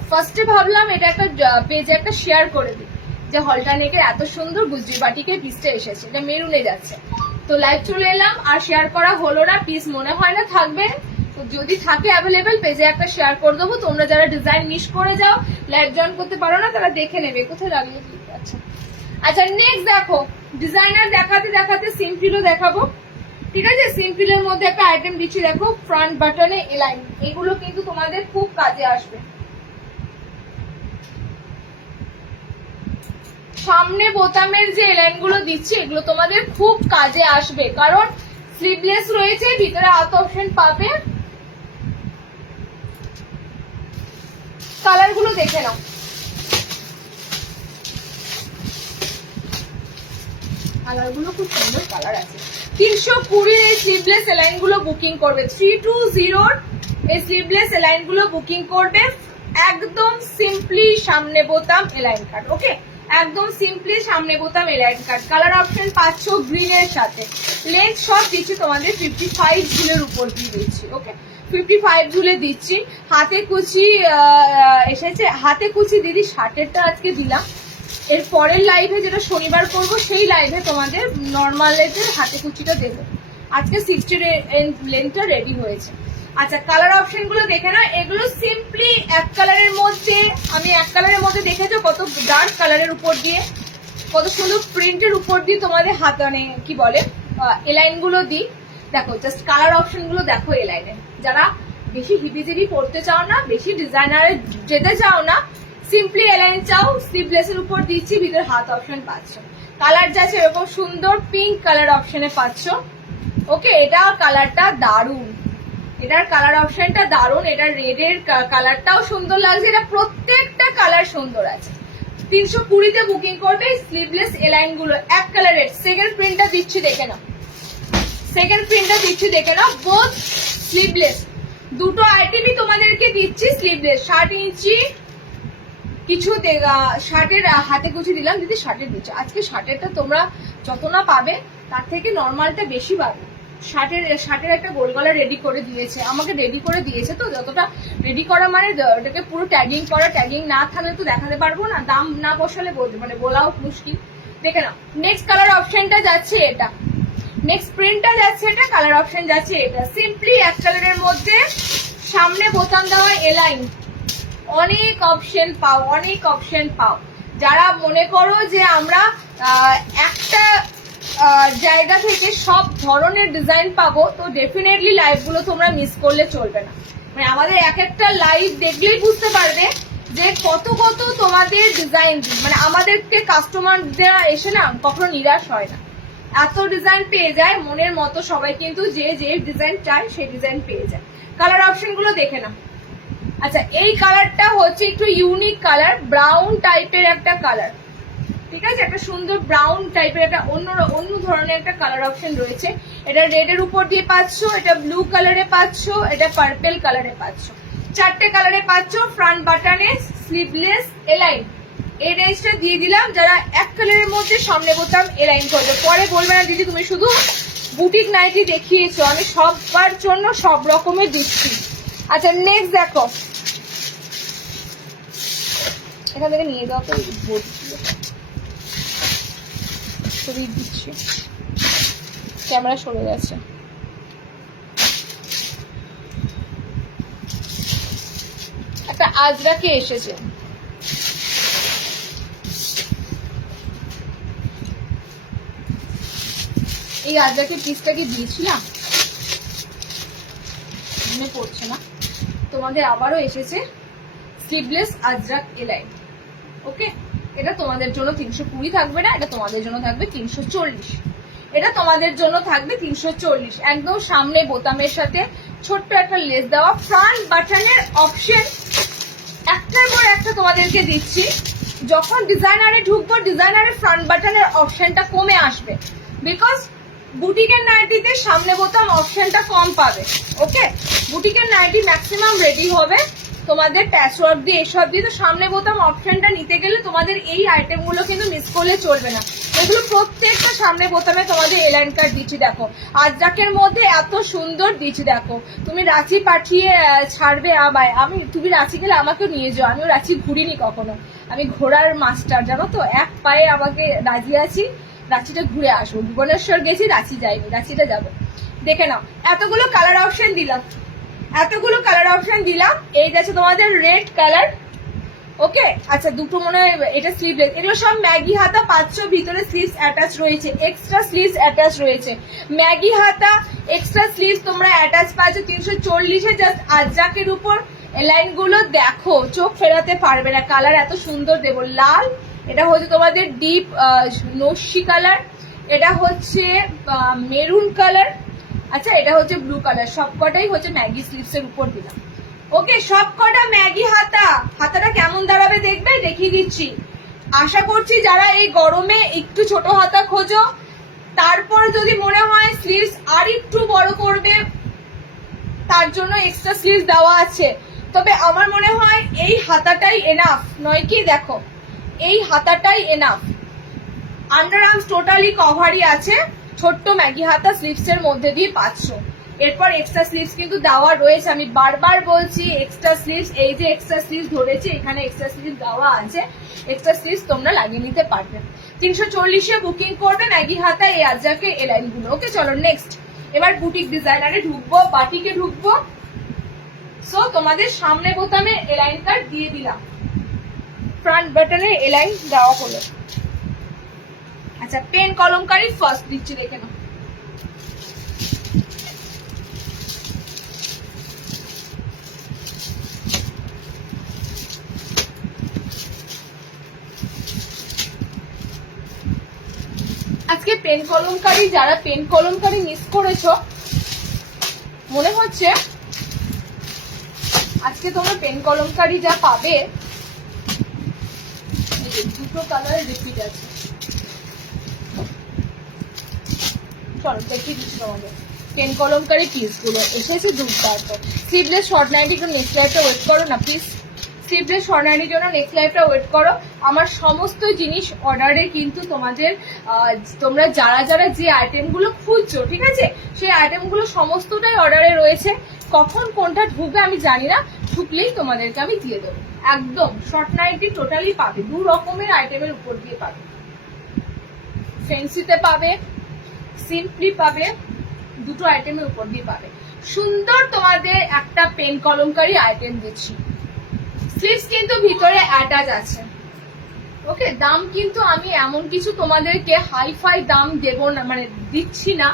ফার্স্টে ভাবলাম এটা একটা পেজে একটা শেয়ার করে দিই, যে হলটা নেকের এত সুন্দর গুজরি বাটিকের পিসটা এসেছে, এটা মেরুনে যাচ্ছে। তো লাইভ চলে এলাম, আর শেয়ার করা হলো না, পিস মনে হয় না থাকবে, তো যদি থাকে অ্যাভেলেবেল পেজে একটা শেয়ার করে দেবো। তোমরা যারা ডিজাইন মিস করে যাও, লাইভ জয়েন করতে পারো না, তারা দেখে নেবে কোথায় লাগলে। আচ্ছা আচ্ছা নেক্সট দেখো, ডিজাইনার দেখাতে দেখাতে সিম্পলও দেখাবো, ঠিক আছে। সিম্পলের মধ্যে একটা আইটেম দিচ্ছি, দেখো ফ্রন্ট বাটনে এলাইন, এগুলো কিন্তু তোমাদের খুব কাজে আসবে। সামনে বোতামের যে এলাইন গুলো দিচ্ছি, এগুলো তোমাদের খুব কাজে আসবে, কারণ স্লিভলেস রয়েছে, ভিতরে হাত অপশন পাবে। কালার গুলো দেখে নাও, কালার গুলো খুব সুন্দর কালার আছে। 320 এই স্লিভলেস এলাইন গুলো বুকিং করবে, 320 এই স্লিভলেস এলাইন গুলো বুকিং করবে। একদম সিম্পলি সামনে বোতাম এলাইন কাট, ওকে একদম সিম্পলি সামনে বোতাম এলাইন কাট। কালার অপশন পাচ্ছ গ্রিনের সাথে, লেন্থ সব দিচ্ছি তোমাদের 55 ঝিলের উপর দিয়ে দিচ্ছি। ওকে 55 ঝুলে দিচ্ছি। হাতে কুচি এসেছে, হাতে কুচি দিদি শার্টেরটা আজকে দিলাম। এর পরের লাইভে যেটা শনিবার করবো সেই লাইভে তোমাদের নর্মালের হাতে কুচিটা দেবো। আজকে 60 লেন্থটা রেডি হয়েছে। আচ্ছা কালার অপশন গুলো দেখে না, এগুলো সিম্পলি এক কালারের মধ্যে, আমি এক কালারের মধ্যে দেখেছো কত ডার্ক কালারের উপর দিয়ে কত সুন্দর প্রিন্টের উপর দিয়ে তোমাদের হাত মানে কি বলে এলাইন গুলো দিই। দেখো জাস্ট কালার অপশন গুলো দেখো এলাইনে। যারা বেশি হিবিজিবি পড়তে চাও না, বেশি ডিজাইনারে যেতে চাও না, সিম্পলি এলাইন চাও, স্লিভলেস এর উপর দিচ্ছি, ভিতরে হাত অপশন পাচ্ছ। কালার যাচ্ছে এরকম সুন্দর পিঙ্ক কালার অপশনে পাচ্ছ। ওকে, এটা কালারটা দারুন, এটার কালার অপশনটা দারুন, এটা রেডের কালারটাও সুন্দর লাগছে, এটা প্রত্যেকটা কালার সুন্দর আছে। 320-তে বুকিং করবে। স্লিভলেস এলাইন গুলো এক কালারের। সেকেন্ড প্রিন্টটা দিচ্ছি দেখে নাও, সেকেন্ড প্রিন্টটা দিচ্ছি দেখে নাও, বোথ স্লিভলেস। দুটো আইটেমই তোমাদেরকে দিচ্ছি স্লিভলেস। 60 ইঞ্চি কিছু শার্টের হাতে কুচি দিলাম দিদি, শার্টের দিচ্ছি আজকে। শার্টেরটা তোমরা যত না পাবে তার থেকে নর্মালটা বেশি পাবে। শার্টের একটা গোল গলা রেডি করে দিয়েছে, আমাকে রেডি করে দিয়েছে, তো যতটা রেডি করা মানে ওটাকে পুরো ট্যাগিং করা, ট্যাগিং না থাকলে তো দেখাতে পারবো না, দাম না বসালে মানে বলাও মুশকিল। দেখে নাও নেক্সট কালার অপশনটা যাচ্ছে এটা, নেক্সট প্রিন্টটা যাচ্ছে এটা, কালার অপশন যাচ্ছে এটা। সিম্পলি এক কালারের মধ্যে সামনে বোতাম দেওয়া এলাইন, অনেক অপশন পাও, অনেক অপশন পাও। যারা মনে করো যে আমরা একটা জায়গা থেকে সব ধরনের ডিজাইন পাবো, তো ডেফিনেটলি লাইভ গুলো তোমরা মিস করলে চলবে না। মানে আমাদের এক একটা লাইভ দেখলেই বুঝতে পারবে যে কত কত তোমাদের ডিজাইন, মানে আমাদেরকে কাস্টমাররা এসে না কখনো নিরাশ হয় না, এত ডিজাইন পেয়ে যায় মনের মতো। সবাই কিন্তু যে যে ডিজাইন চায় সেই ডিজাইন পেয়ে যায়। কালার অপশন গুলো দেখে না। আচ্ছা এই কালারটা হচ্ছে একটু ইউনিক কালার, ব্রাউন টাইপের একটা কালার, ঠিক আছে, একটা সুন্দর ব্রাউন টাইপের একটা অন্য ধরনের একটা কালার অপশন রয়েছে। এটা রেড এর উপর দিয়ে পাচ্ছ, এটা ব্লু কালারে পাচ্ছ, এটা পার্পেল কালারে পাচ্ছ, চারটে কালারে পাচ্ছ। ফ্রন্ট বাটনে স্লিভলেস এলাইন, এই রেঞ্জটা দিয়ে দিলাম। যারা এক কালারের মধ্যে সামনে বোতাম এলাইন করবে, পরে বলবে না দিদি তুমি শুধু বুটিক নাইটি দেখিয়েছো, আমি সবার জন্য সব রকমের দিচ্ছি। আচ্ছা নেক্সট দেখো, এখান থেকে নিয়ে যাও তো, ছবি দিচ্ছি, ক্যামেরা সরে গেছে। একটা আজরাকে এসেছে, এই আজরাকে পিসটা কি দিয়েছিলাম মনে পড়ছে না, তোমাদের আবারও এসেছে স্লিভলেস আজরাক এলাইন। ওকে, এটা তোমাদের জন্য 320 থাকবে না, এটা তোমাদের জন্য থাকবে 340। এটা তোমাদের জন্য থাকবে 340। একদম সামনে বোতামের সাথে ছোট্ট একটা লেস দেওয়া, ফ্রন্ট বাটনের অপশন একটার পর একটা তোমাদেরকে দিচ্ছি। যখন ডিজাইনারে ঢুকবো, ডিজাইনারের ফ্রন্ট বাটনের অপশনটা কমে আসবে, বিকজ বুটিকের নাইটিতে সামনে বোতাম অপশনটা কম পাবে। ওকে, বুটিকের নাইটি ম্যাক্সিমাম রেডি হবে তোমাদের প্যাচওয়ার্ক দিয়ে, এসব দিয়ে, তো সামনে বোতাম অপশনটা নিতে গেলে তোমাদের এই আইটেমগুলো কিন্তু মিস করলে চলবে না। এগুলো প্রত্যেকটা সামনে বোতামে তোমাদের এলাইন কার্ড দিচ্ছি। দেখো আজরাকের মধ্যে এত সুন্দর দিচ্ছি, দেখো তুমি রাঁচি পাঠিয়ে ছাড়বে আমায়, তুমি রাঁচি গেলে আমাকেও নিয়ে যাও, আমিও রাঁচি ঘুরিনি কখনো, আমি ঘোরার মাস্টার জানো তো, এক পায়ে আমাকে রাজি আছি রাঁচিটা ঘুরে আসবো। ভুবনেশ্বর গেছি, রাঁচি যাইনি, রাঁচিটা যাবো। দেখে নাও এতগুলো কালার অপশন দিলাম, এতগুলো কালার অপশন দিলাম। এই যাচ্ছে তোমাদের রেড কালার। ওকে, আচ্ছা দুটো মনে হয় এটা স্লিভলেস, এগুলো সব ম্যাগি হাতা পাচ্ছ, ভিতরে স্লিভস অ্যাটাচ রয়েছে, এক্সট্রা স্লিভস অ্যাটাচ রয়েছে। ম্যাগি হাতা এক্সট্রা স্লিভস তোমরা অ্যাটাচ পাচ্ছ 340-এ। জাস্ট আজরাকের উপর এলাইন গুলো দেখো, চোখ ফেরাতে পারবে না, কালার এত সুন্দর দেবো। লাল, এটা হচ্ছে তোমাদের ডিপ নস্যি কালার, এটা হচ্ছে মেরুন কালার, আচ্ছা এটা হচ্ছে ব্লু কালার। সবকটাই হচ্ছে ম্যাগি স্লিভস এর উপর দিলাম। ওকে, সবকটা ম্যাগি হাতা। হাতাটা কেমন দাঁড়াবে দেখবে, দেখিয়ে দিচ্ছি। আশা করছি যারা এই গরমে একটু ছোট হাতা খোঁজো, তারপর যদি মনে হয় স্লিভস আর একটু বড় করবে, তার জন্য এক্সট্রা স্লিভস দেওয়া আছে। তবে আমার মনে হয় এই হাতাটাই এনাফ, নয় কি? দেখো এই হাতাটাই এনাফ। আন্ডার আর্মস টোটালি কভারই আছে, ছোট্ট ম্যাগি হাতা স্লিভস এর মধ্যে দিয়ে পাচ্ছ। এরপর এক্সট্রা স্লিভস কিন্তু দেওয়া রয়েছে, আমি বারবার বলছি এক্সট্রা স্লিভস, এই যে এক্সট্রা স্লিভস ধরেছে এখানে এক্সট্রা স্লিভস দেওয়া আছে, এক্সট্রা স্লিভস তোমরা লাগিয়ে নিতে পারবে। 340-এ বুকিং করবে ম্যাগি হাতা এই আজরাকের এই লাইনগুলো। ওকে চলো নেক্সট, এবার বুটিক ডিজাইনারে ঢুকবো, বাটিকে ঢুকবো। সো তোমাদের সামনে বোতামে এলাইন কাট দিয়ে দিলাম, ফ্রন্ট বাটনে এলাইন দেওয়া হলো। আচ্ছা পেন কলমকারি ফার্স্ট দিচ্ছি, দেখে নাও। আজকে পেন কলমকারি, যারা পেন কলমকারি মিস করেছো মনে হচ্ছে, আজকে তোমরা পেন কলমকারি যা পাবে, দুটো কালার রিপিট আছে, চলো দেখিয়ে দিচ্ছি তোমাদের পেন কলমকারি পিস গুলো এসেছে দুর্দান্ত। স্লিভলেস শর্ট নাইটি, একটু নেক্সট লাইভটা ওয়েট করো না প্লিজ, স্লিভলেস শর্ট নাইটির জন্য নেক্সট লাইভটা ওয়েট করো। আমার সমস্ত জিনিস অর্ডারে কিন্তু তোমাদের তোমরা যারা যারা যে আইটেমগুলো খুঁজছো, ঠিক আছে, সেই আইটেমগুলো সমস্তটাই অর্ডারে রয়েছে। কখন কোনটা ঢুকবে আমি জানি না, ঢুকলেই তোমাদেরকে আমি দিয়ে দেবো। একদম শর্ট নাইটি টোটালি পাবে, 2 রকমের আইটেমের উপর দিয়ে পাবে, ফ্যান্সিতে পাবে, সিম্পলি পাবে, দুটো আইটেমের উপর দিয়ে পাবে। সুন্দর তোমাদের একটা পেন কলমকারি আইটেম দিচ্ছি, স্লিভস কিন্তু ভিতরে অ্যাটাচ আছে। ওকে, দাম কিন্তু আমি এমন কিছু তোমাদেরকে হাইফাই দাম দেব না, মানে দিচ্ছি না,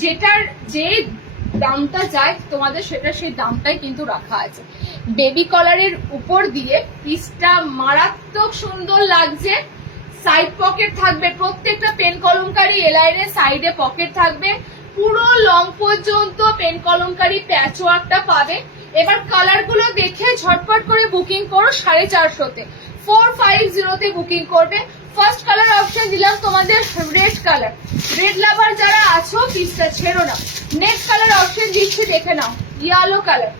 যেটার যে দামটা যায় তোমাদের সেটা সেই দামটাই কিন্তু রাখা আছে। বেবি কলারের উপর দিয়ে পিসটা মারাত্মক সুন্দর লাগছে, সাইড পকেট থাকবে, প্রত্যেকটা পেন কলমকারি এলাইনের সাইডে পকেট থাকবে, পুরো লং পর্যন্ত পেন কলমকারি প্যাচওয়ার্কটা পাবে। এবার কালার গুলো দেখে ঝটপট করে বুকিং করো 450-তে, 450-তে বুকিং করবে। ফার্স্ট কালার অপশন দিলাম তোমাদের রেড কালার, রেড লাভার যারা আছো পিসটা ছেড়ো না। নেক্সট কালার অপশন দিচ্ছি, দেখে নাও, ইয়েলো কালার।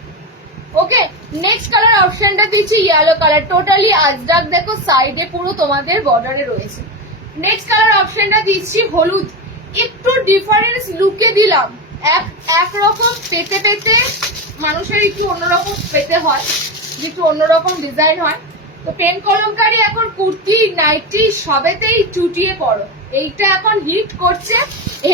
ওকে, নেক্সট কালার অপশনটা দিচ্ছি ইয়েলো কালার, টোটালি আজরাক দেখো সাইডে পুরো তোমাদের বর্ডারে রয়েছে। নেক্সট কালার অপশনটা দিচ্ছি হলুদ, একটু ডিফারেন্স লুকে দিলাম, একরকম পেতে পেতে মানুষের একটু অন্যরকম পেতে হয়, একটু অন্যরকম ডিজাইন হয়। তো পেন কলমকারি এখন কুর্তি নাইটি সবেতেই চুটিয়ে পড়ো, এইটা এখন হিট করছে,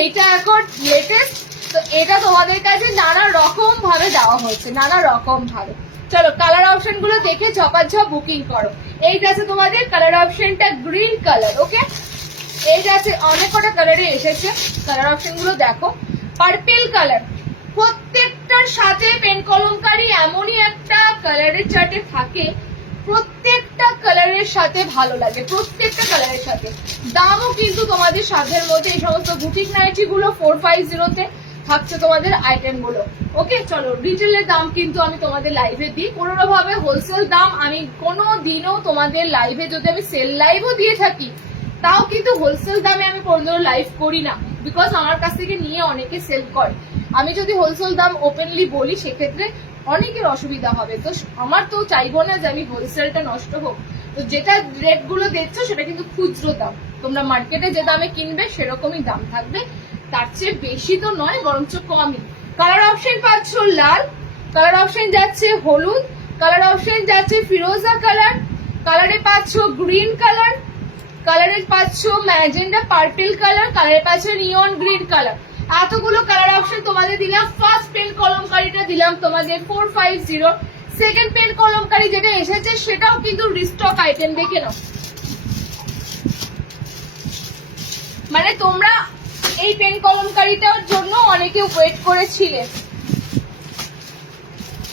এইটা এখন লেটেস্ট। তো এটা তোমাদের কাছে নানা রকম ভাবে দেওয়া হচ্ছে, নানা রকম ভাবে। চলো কালার অপশন গুলো দেখে ঝপাঝপ বুকিং করো। এইটা আছে তোমাদের কালার অপশনটা গ্রিন কালার। ওকে, এইটা আছে, অনেক কটা কালারে এসেছে, কালার অপশন গুলো দেখো। পার্পেল কালার, প্রত্যেকটার সাথে পেন কলমকারি এমনই একটা কালারের চার্টে থাকে, প্রত্যেকটা কালারের সাথে ভালো লাগে, প্রত্যেকটা কালারের সাথে। দামও কিন্তু তোমাদের সাধ্যের মধ্যে, এই সমস্ত বুটিক নাইটি গুলো 450-তে থাকছে তোমাদের আইটেম গুলো। ওকে চলো, রিটেলের দাম কিন্তু আমি তোমাদের লাইভে দিই, কোনোরকম ভাবে হোলসেল দাম আমি কোনো দিনও তোমাদের লাইভে, যদি আমি সেল লাইভও দিয়ে থাকি তাও কিন্তু হোলসেল দামে আমি কোনোদিনও লাইভ করি না, বিকজ আমার কাছ থেকে নিয়ে অনেকে সেল করে। আমি যদি হোলসেল দাম ওপেনলি বলি সেক্ষেত্রে অনেকের অসুবিধা হবে, তো আমার তো চাইবো না যে আমি হোলসেলটা নষ্ট হোক। তো যেটা রেট গুলো দেখছো সেটা কিন্তু খুচরো দাম, তোমরা মার্কেটে যে দামে কিনবে সেরকমই দাম থাকবে, তার চেয়ে বেশি তো নয়, বরঞ্চ কমই। কালার অপশন পাচ্ছ লাল, কালার অপশন যাচ্ছে হলুদ, কালার অপশন যাচ্ছে ফিরোজা কালার, কালারে পাচ্ছ গ্রিন কালার, কালারে পাচ্ছ ম্যাজেন্ডা পার্পল কালার, কালারে পাচ্ছ নিয়ন গ্রিন কালার। এতগুলো কালার অপশন তোমাদের দিলাম। ফার্স্ট পেন কলমকারিটা দিলাম তোমাদের 450। সেকেন্ড পেন কলমকারি যেটা এসেছে সেটাও কিন্তু রিস্টক আইটেম, দেখে নাও। মানে তোমরা এই পেন কলমকারিটার জন্য অনেকে ওয়েট করেছিলে।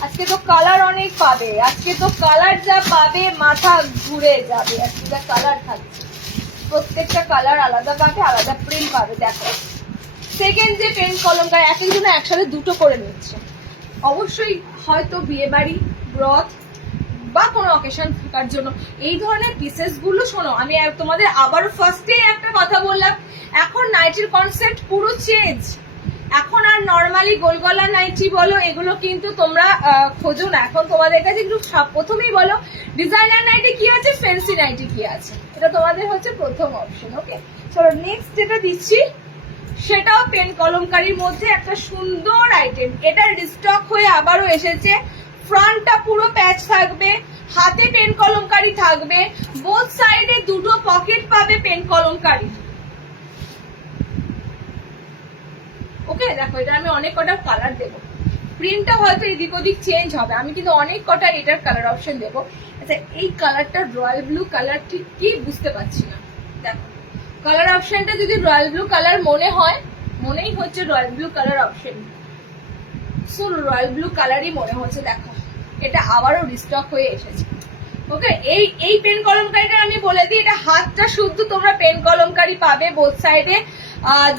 আজকে তো কালার অনেক পাবে, আজকে তো কালার যা পাবে মাথা ঘুরে যাবে। আজকে যা কালার থাকছে, প্রত্যেকটা কালার আলাদা পাবে, আলাদা প্রিন্ট পাবে। দেখো সেকেন্ড যে পেন কলমকারি, একজন একসাথে দুটো করে নিচ্ছে, অবশ্যই হয়তো বিয়ে বাড়ি, ব্রত বা কোনো অকেশন থাকার জন্য এই ধরনের পিসেস গুলো। শোনো, আমি তোমাদের আবার ফার্স্টে একটা কথা বললাম, এখন নাইটির কনসেপ্ট পুরো চেঞ্জ। এখন আর নর্মালি গোলগলা নাইটি বলো এগুলো কিন্তু তোমরা খোঁজো না, এখন তোমাদের কাছে একটু প্রথমেই বলো ডিজাইনার নাইটি কি আছে, ফ্যান্সি নাইটি কি আছে, এটা তোমাদের হচ্ছে প্রথম অপশন। ওকে চলো নেক্সট যেটা দিচ্ছি সেটাও পেন কলমকারীর মধ্যে একটা সুন্দর আইটেম। এটা রিস্টক হয়ে আবারও এসেছে। ফ্রন্টটা পুরো প্যাচ থাকবে, হাতে পেন কলমকারী থাকবে, বোথ সাইডে দুটো পকেট পাবে পেন কলমকারী। ওকে, দেখো এটা আমি অনেক কটা কালার দেবো, প্রিন্টটা হয়তো এদিক ওদিক চেঞ্জ হবে, আমি কিন্তু অনেক কটা এটার কালার অপশন দেবো। আচ্ছা, এই কালারটা রয়্যাল ব্লু কালার, ঠিক কি বুঝতে পারছি না। দেখো কালার অপশনটা যদি রয়্যাল ব্লু কালার মনে হয়, মনেই হচ্ছে royal blue colour option, so royal blue কালারই মনে হচ্ছে। দেখো এটা আবারও রিস্টক হয়ে এসেছে। ওকে, এই পেন কলমকারীটা আমি বলে দিই, এটা হাতটা শুদ্ধ তোমরা পেন কলমকারী পাবে, বোথ সাইডে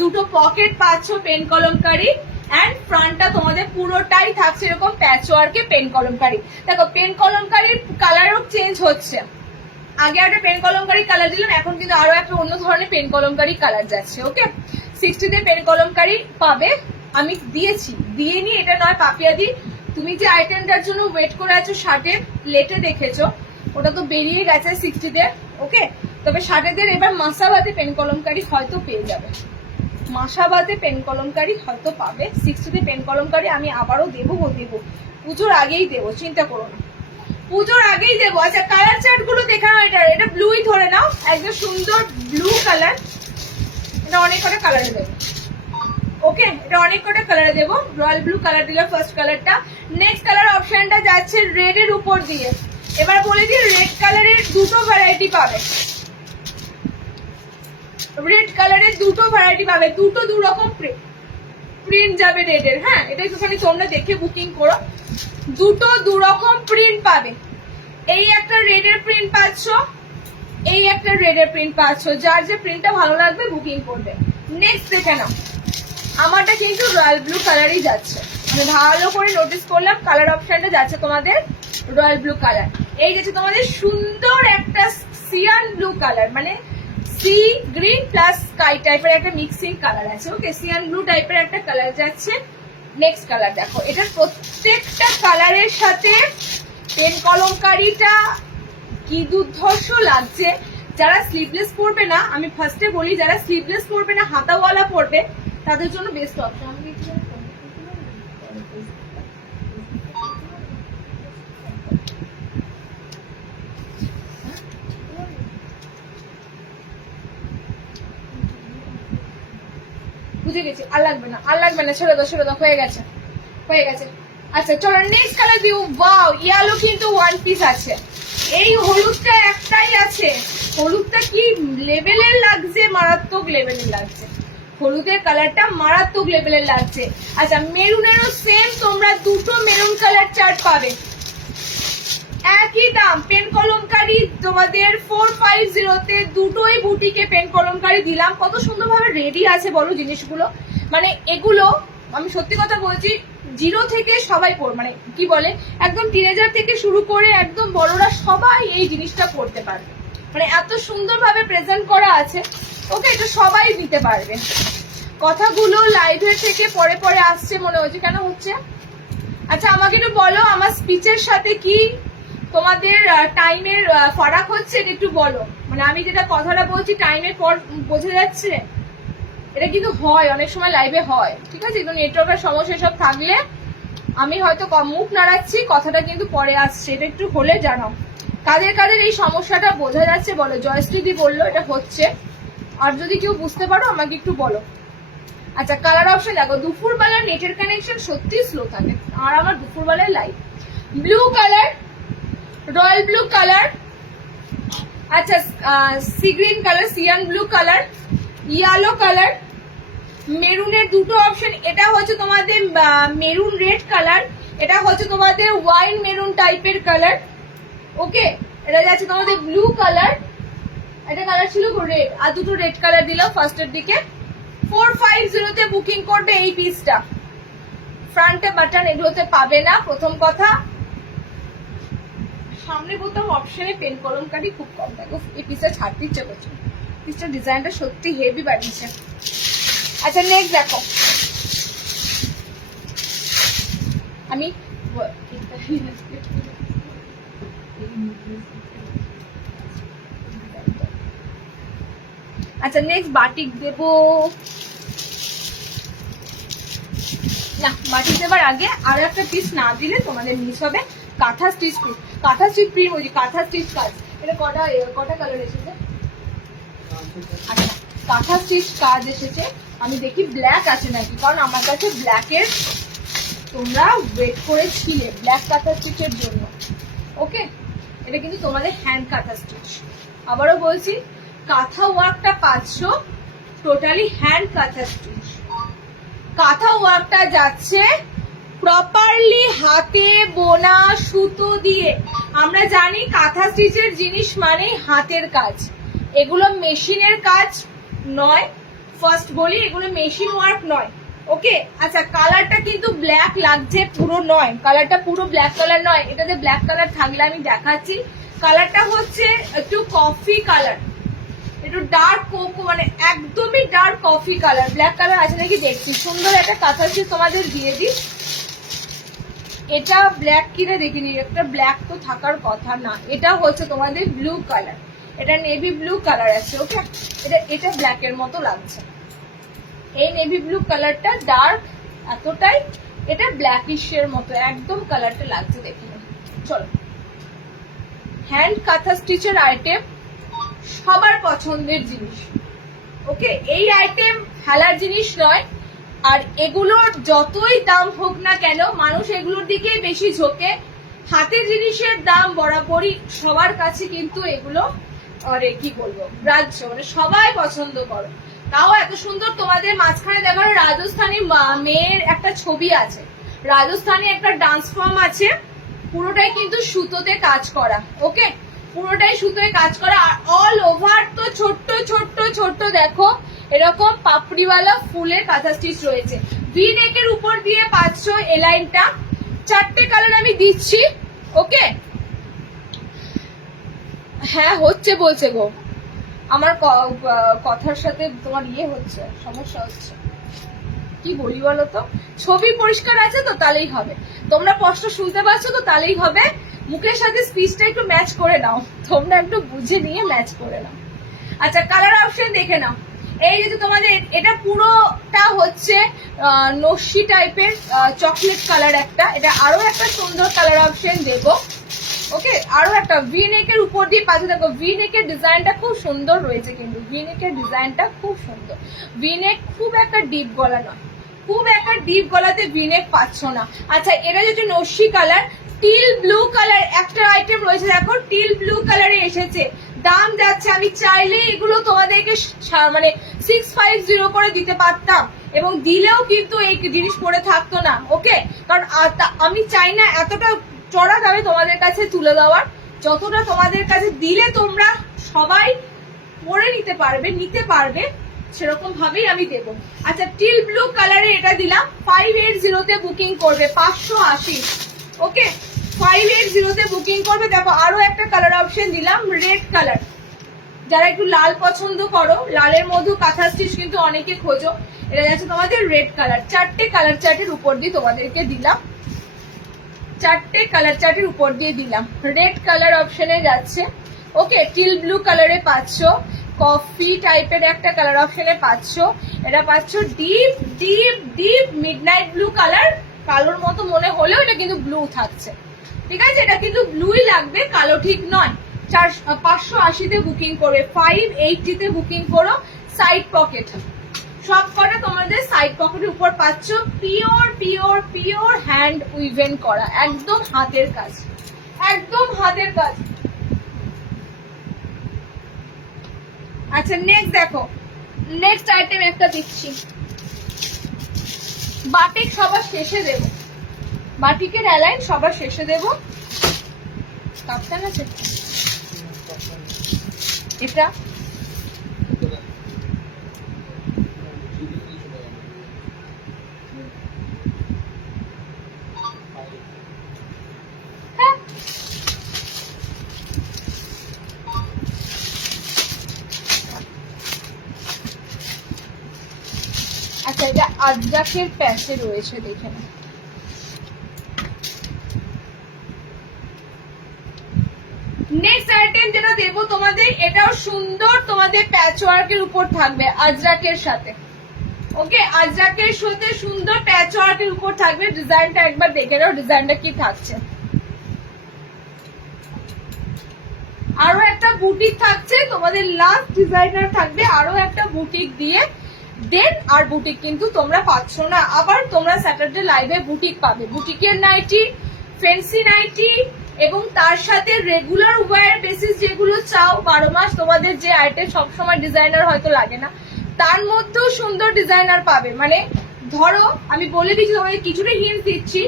দুটো পকেট পাচ্ছ পেন কলমকারী, অ্যান্ড ফ্রন্টটা তোমাদের পুরোটাই থাকছে এরকম প্যাচওয়ার্কে পেন কলমকারী। দেখো পেন কলমকারীর কালারও চেঞ্জ হচ্ছে, আগে একটা পেন কলমকারী কালার দিলাম, এখন কিন্তু আরো একটা অন্য ধরনের পেন কলমকারী কালার যাচ্ছে। ওকে, 60 তে পেন কলমকারী পাবে, আমি দিয়েছি, দিয়ে নি এটা নয় পাপিয়া দি। তুমি যে আইটেমটার জন্য ওয়েট করে আছো শার্টের লেটে দেখেছো, ওটা তো বেরিয়ে গেছে 60 তে। ওকে, তবে শার্টেদের এবার মাসাবাদে পেন কলমকারী হয়তো পেয়ে যাবে, মাসাবাদে পেন কলমকারী হয়তো পাবে। 60 তে পেন কলমকারী আমি আবারও দেবো, পুজোর আগেই দেবো, চিন্তা করো না, পুজোর আগেই দেবো। আচ্ছা কালার চার্ট গুলো দেখে নাও, এটা ব্লুই ধরে নাও, একদম সুন্দর ব্লু কালার, এটা অনেক কটা কালারে দেবো। ওকে, এটা অনেক কটা কালারে দেবো, রয়্যাল ব্লু কালার দিলাম ফার্স্ট কালারটা। নেক্সট কালার অপশনটা যাচ্ছে রেড এর উপর দিয়ে। এবার বলে দিই রেড কালারের দুটো ভ্যারাইটি পাবে, রেড কালারের দুটো ভ্যারাইটি পাবে, দুটো দু রকম প্রিন্ট যাবে রেডের। হ্যাঁ, এটা একটুখানি তোমরা দেখে বুকিং করো, দুটো দু রকম প্রিন্ট পাবে। এই একটা রেডের প্রিন্ট পাচ্ছ, এই একটা রেডের প্রিন্ট পাচ্ছ, যার যে প্রিন্টটা ভালো লাগবে বুকিং করবে। নেক্সট দেখে নাও, আমারটা কিন্তু রয়্যাল ব্লু কালারই যাচ্ছে, আমি ভালো করে নোটিস করলাম কালার অপশনটা যাচ্ছে তোমাদের রয়্যাল ব্লু কালার। এই যাচ্ছে তোমাদের সুন্দর একটা সিয়ান ব্লু কালার, মানে সি গ্রিন প্লাস স্কাই টাইপের একটা মিক্সিং কালার আছে। ওকে, সিয়ান ব্লু টাইপের একটা কালার যাচ্ছে। নেক্সট কালার দেখো, এটার প্রত্যেকটা কালারের সাথে পেন কলমকারীটা কি দুর্ধর্ষ লাগছে। যারা স্লিভলেস পরবে না, আমি ফার্স্টে বলি, যারা স্লিভলেস পরবে না হাতাওয়ালা পরবে, তাদের জন্য বেস্ট অপশন। বুঝে গেছি, আর লাগবে না, আর লাগবে না, ছেড়ে দাও, হয়ে গেছে, হয়ে গেছে। আচ্ছা চলো নেক্সট কালার দিও। ওয়াও, ইয়েলো কিন্তু ওয়ান পিস আছে, এই হলুদটা একটাই আছে, হলুদটা কি লেভেলের লাগছে, মারাত্মক লেভেলের লাগছে, হলুদের কালারটা মারাত্মক লেভেলের লাগছে। আচ্ছা মেরুনেরও সেম তোমরা দুটো মেরুন কালার চার্ট পাবে, একই দাম। পেন কলমকারী তোমাদের 450 তে দুটোই বুটিকে পেন কলমকারী দিলাম। কত সুন্দরভাবে রেডি আছে বলো জিনিসগুলো, মানে এগুলো আমি সত্যি কথা বলছি, জিরো থেকে সবাই মানে কি বলে, একদম টিনেজার থেকে শুরু করে একদম বড়রা সবাই এই জিনিসটা করতে পারবে, মানে এত সুন্দরভাবে প্রেজেন্ট করা আছে। ওকে, এটা সবাই দিতে পারবে। কথাগুলো লাইভের থেকে পরে পরে আসছে মনে হচ্ছে, কেন হচ্ছে? আচ্ছা আমাকে একটু বলো, আমার স্পিচের সাথে কি তোমাদের টাইমের ফারাক হচ্ছে, এটা একটু বলো। মানে আমি যেটা কথাটা বলছি টাইমের পর বোঝা যাচ্ছে, এটা কিন্তু হয় অনেক সময় লাইভে হয়, ঠিক আছে? কিন্তু নেটওয়ার্কের সমস্যা সব থাকলে আমি হয়তো মুখ নাড়াচ্ছি, কথাটা কিন্তু পরে আসছে, এটা একটু হলে জানাও। কাদের কাদের এই সমস্যাটা বোঝা যাচ্ছে বলো। জয়শ্রীদি বললো এটা হচ্ছে, আর যদি কেউ বুঝতে পারো আমাকে একটু বলো। আচ্ছা কালার অপশন দেখো, দুপুরবেলার নেটের কানেকশন সত্যি স্লো থাকে, আর আমার দুপুরবেলায় live. Blue colour, royal blue colour, আচ্ছা sea green colour, cyan blue colour, yellow colour, মেরুনের দুটো অপশন। এটা হচ্ছে তোমাদের মেরুন রেড কালার, এটা হচ্ছে তোমাদের ওয়াইন মেরুন টাইপের কালার। ওকে, এটা যাচ্ছে তোমাদের ব্লু কালার, এটা কালার ছিল রেড, আর দুটো রেড কালার দিলাম ফার্স্টের দিকে। 450 তে বুকিং করবে এই পিসটা। ফ্রন্টে বাটন এগুলোতে পাবে না, প্রথম কথা। সামনে বোতাম অপশনে পেন কলমকারী খুব কম থাকে, এই পিসটা ছাড়তে ইচ্ছে করছে, পিসটার ডিজাইনটা সত্যি হেভি বানিয়েছে। আচ্ছা নেক্সট দেখো, আমি আচ্ছা নেক্সট বাটিক দেবো, না বাটি দেবার আগে আরো একটা পিস না দিলে তোমাদের মিস হবে। কাঁথা স্টিচ পিস, কাঁথা স্টিচ প্রিন্ট বলছি, কাঁথা স্টিচ কাজ। এটা কটা কটা কালার এসেছে? আচ্ছা কাঁথা স্টিচ কাজ এসেছে। আমি দেখি ব্ল্যাক আছে নাকি, কারণ আমার কাছে ব্ল্যাকের তোমরা ওয়েট করেছিলে ব্ল্যাক কাঁথা স্টিচের জন্য। ওকে, এটা কিন্তু তোমাদের হ্যান্ড কাঁথা স্টিচ। আবারও বলছি, কাঁথা ওয়ার্কটা 500, টোটালি হ্যান্ড কাঁথা স্টিচ। কাঁথা ওয়ার্কটা যাচ্ছে প্রপারলি হাতে বোনা সুতো দিয়ে। আমরা জানি কাঁথা স্টিচের জিনিস মানেই হাতের কাজ, এগুলো মেশিনের কাজ নয়। ফার্স্ট বলি, এগুলো মেশিন ওয়ার্ক নয়। ওকে, আচ্ছা কালারটা কিন্তু ব্ল্যাক লাগছে, পুরো নয়, কালারটা পুরো ব্ল্যাক কালার নয়। এটাতে ব্ল্যাক কালার থাকলে আমি দেখাচ্ছি। কালারটা হচ্ছে একটু কফি কালার, একটু ডার্ক কোকো, মানে একদমই dark coffee colour. Black colour আছে নাকি দেখছি। সুন্দর একটা কাঁথা স্টিচ তোমাদের দিয়ে দিই। এটা ব্ল্যাক কিনে দেখিনি, একটা ব্ল্যাক তো থাকার কথা না। এটা হচ্ছে তোমাদের ব্লু কালার, এটা নেভি ব্লু কালার আছে। ওকে, এটা ব্ল্যাকের মতো লাগছে। এই নেভি ব্লু কালারটা ডার্ক এতটাই, এটা ব্ল্যাকিশের মতো একদম কালারটা লাগছে। দেখি চলো, হ্যান্ড কাঁথা স্টিচের আইটেম সবার পছন্দের জিনিস। ওকে, এই আইটেম ফেলার জিনিস নয়। আর এগুলোর যতই দাম হোক না কেন, মানুষ এগুলোর দিকে বেশি ঝোঁকে। হাতের জিনিসের দাম বরাবরই সবার কাছে কিন্তু এগুলো আরে কি বলবো গ্রাহ্য, মানে সবাই পছন্দ করো। তাও এত সুন্দর। তোমাদের মাঝখানে দেখার রাজস্থানী মেয়ের একটা ছবি আছে, রাজস্থানী একটা ডান্স ফর্ম আছে, পুরোটাই কিন্তু সুতোতে কাজ করা। ওকে, পুরোটাই সুতোয় কাজ করা। আর অল ওভার তো ছোট্ট ছোট্ট ছোট্ট দেখো এরকম পাপড়িওয়ালা ফুলের কাঁথা স্টিচ রয়েছে। ভি নেকের উপর দিয়ে 500 এলাইনটা। 4টে কালার আমি দিচ্ছি। ওকে, হ্যাঁ হচ্ছে বলছে গো, আমার কথার সাথে তোমার হচ্ছে, সমস্যা হচ্ছে। কি বলি বলো তো, ছবি পরিষ্কার আছে তো তাহলেই হবে, তোমরা স্পষ্ট শুনতে পাচ্ছ তো তাহলেই হবে। মুখের সাথে স্পিচটা একটু ম্যাচ করে নাও, তোমরা একটু বুঝে নিয়ে ম্যাচ করে নাও। আচ্ছা কালার অপশন দেখে নাও। এই যে তোমাদের এটা পুরোটা হচ্ছে নস্যি টাইপের চকলেট কালার একটা। এটা আরো একটা সুন্দর কালার অপশন দেবো। ওকে, আরো একটা ভি নেকের উপর দিয়ে পাশে দেখো, ভি নেকের ডিজাইনটা খুব সুন্দর রয়েছে, কিন্তু ভি নেকের ডিজাইনটা খুব সুন্দর। ভি নেক খুব একটা ডিপ গলা নয়, খুব একটা ডিপ গলাতে ভি নেক পাচ্ছ না। আচ্ছা এটা যেটা নস্যি কালার, টিল ব্লু কালার একটা আইটেম রয়েছে দেখো, টিল ব্লু কালারে এসেছে। দাম যাচ্ছে, আমি চাইলে এগুলো তোমাদেরকে মানে 650 করে দিতে পারতাম, এবং দিলেও কিন্তু এই জিনিস পরে থাকতো না। ওকে, কারণ আমি চাই না এতটা চড়া দামে তোমাদের কাছে তুলে দেওয়ার, যতটা তোমাদের কাছে দিলে তোমরা সবাই পরে নিতে পারবে সেরকম ভাবেই আমি দেব। আচ্ছা টিল ব্লু কালারে এটা দিলাম, 580 তে বুকিং করবে, 580। ওকে, 580 তে বুকিং করবে। দেখো আরো একটা কালার অপশন দিলাম, রেড কালার। যারা একটু লাল পছন্দ করো, লালের মধ্যে কাঁথা স্টিচ কিন্তু অনেকে খোঁজো, এটা যাচ্ছে তোমাদের রেড কালার। 4টে কালার চার্টের উপর দিয়ে তোমাদেরকে দিলাম, 4টে কালার চার্টের উপর দিয়ে দিলাম। রেড কালার অপশনে যাচ্ছে। ওকে, টিল ব্লু কালারে 500, কফি টাইপের একটা কালার অপশনে 500, এটা 500 deep deep deep midnight blue colour. কালোর মতো মনে হলেও এটা কিন্তু ব্লু থাকছে, ঠিক আছে? এটা কিন্তু ব্লুই লাগবে, কালো ঠিক নয়। 580 তে বুকিং করবে, 580 তে বুকিং করো। সাইড পকেট সব কটা তোমাদের সাইড পকেটের উপর পাচ্ছ, পিওর পিওর পিওর হ্যান্ড উইভেন করা, একদম হাতের কাজ, একদম হাতের কাজ। আচ্ছা নেক্সট দেখো, নেক্সট আইটেম একটা দিচ্ছি, বাটিক সবার শেষে দেব, বাটিকের অ্যালাইন সবার শেষে দেব। কাপ্তান আছে এটা, আচ্ছা এটা আজরাকের প্যাচে রয়েছে, দেখে না। নেক্সট আইটেম যেটা দেবো তোমাদের, এটাও সুন্দর, তোমাদের প্যাচ ওয়ার্কের উপর থাকবে আজরাকের সাথে। ওকে, আজরাকের সাথে সুন্দর প্যাচ ওয়ার্কের উপর থাকবে। ডিজাইনটা একবার দেখে নাও, ডিজাইনটা কি থাকছে। আরো একটা বুটিক থাকছে তোমাদের, লাস্ট ডিজাইনার থাকবে আরো একটা বুটিক দিয়ে। দেন আর বুটিক কিন্তু তোমরা পাচ্ছ না, আবার তোমরা স্যাটারডে লাইভে বুটিক পাবে। বুটিকের নাইটি, ফ্যান্সি নাইটি এবং তার সাথে রেগুলার ওয়্যার বেসিস যেগুলো চাও 12 মাস তোমাদের যে আইটেম সবসময় ডিজাইনার হয়তো লাগে না, তার মধ্যেও সুন্দর ডিজাইনার পাবে। মানে ধরো আমি বলে দিচ্ছি তোমাদের, কিছুটা হিন্ট দিচ্ছি,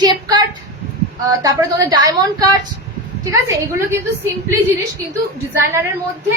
টেপ কাট, তারপরে তোমাদের ডায়মন্ড কাট, ঠিক আছে, এগুলো কিন্তু সিম্পলি জিনিস, কিন্তু ডিজাইনারের মধ্যে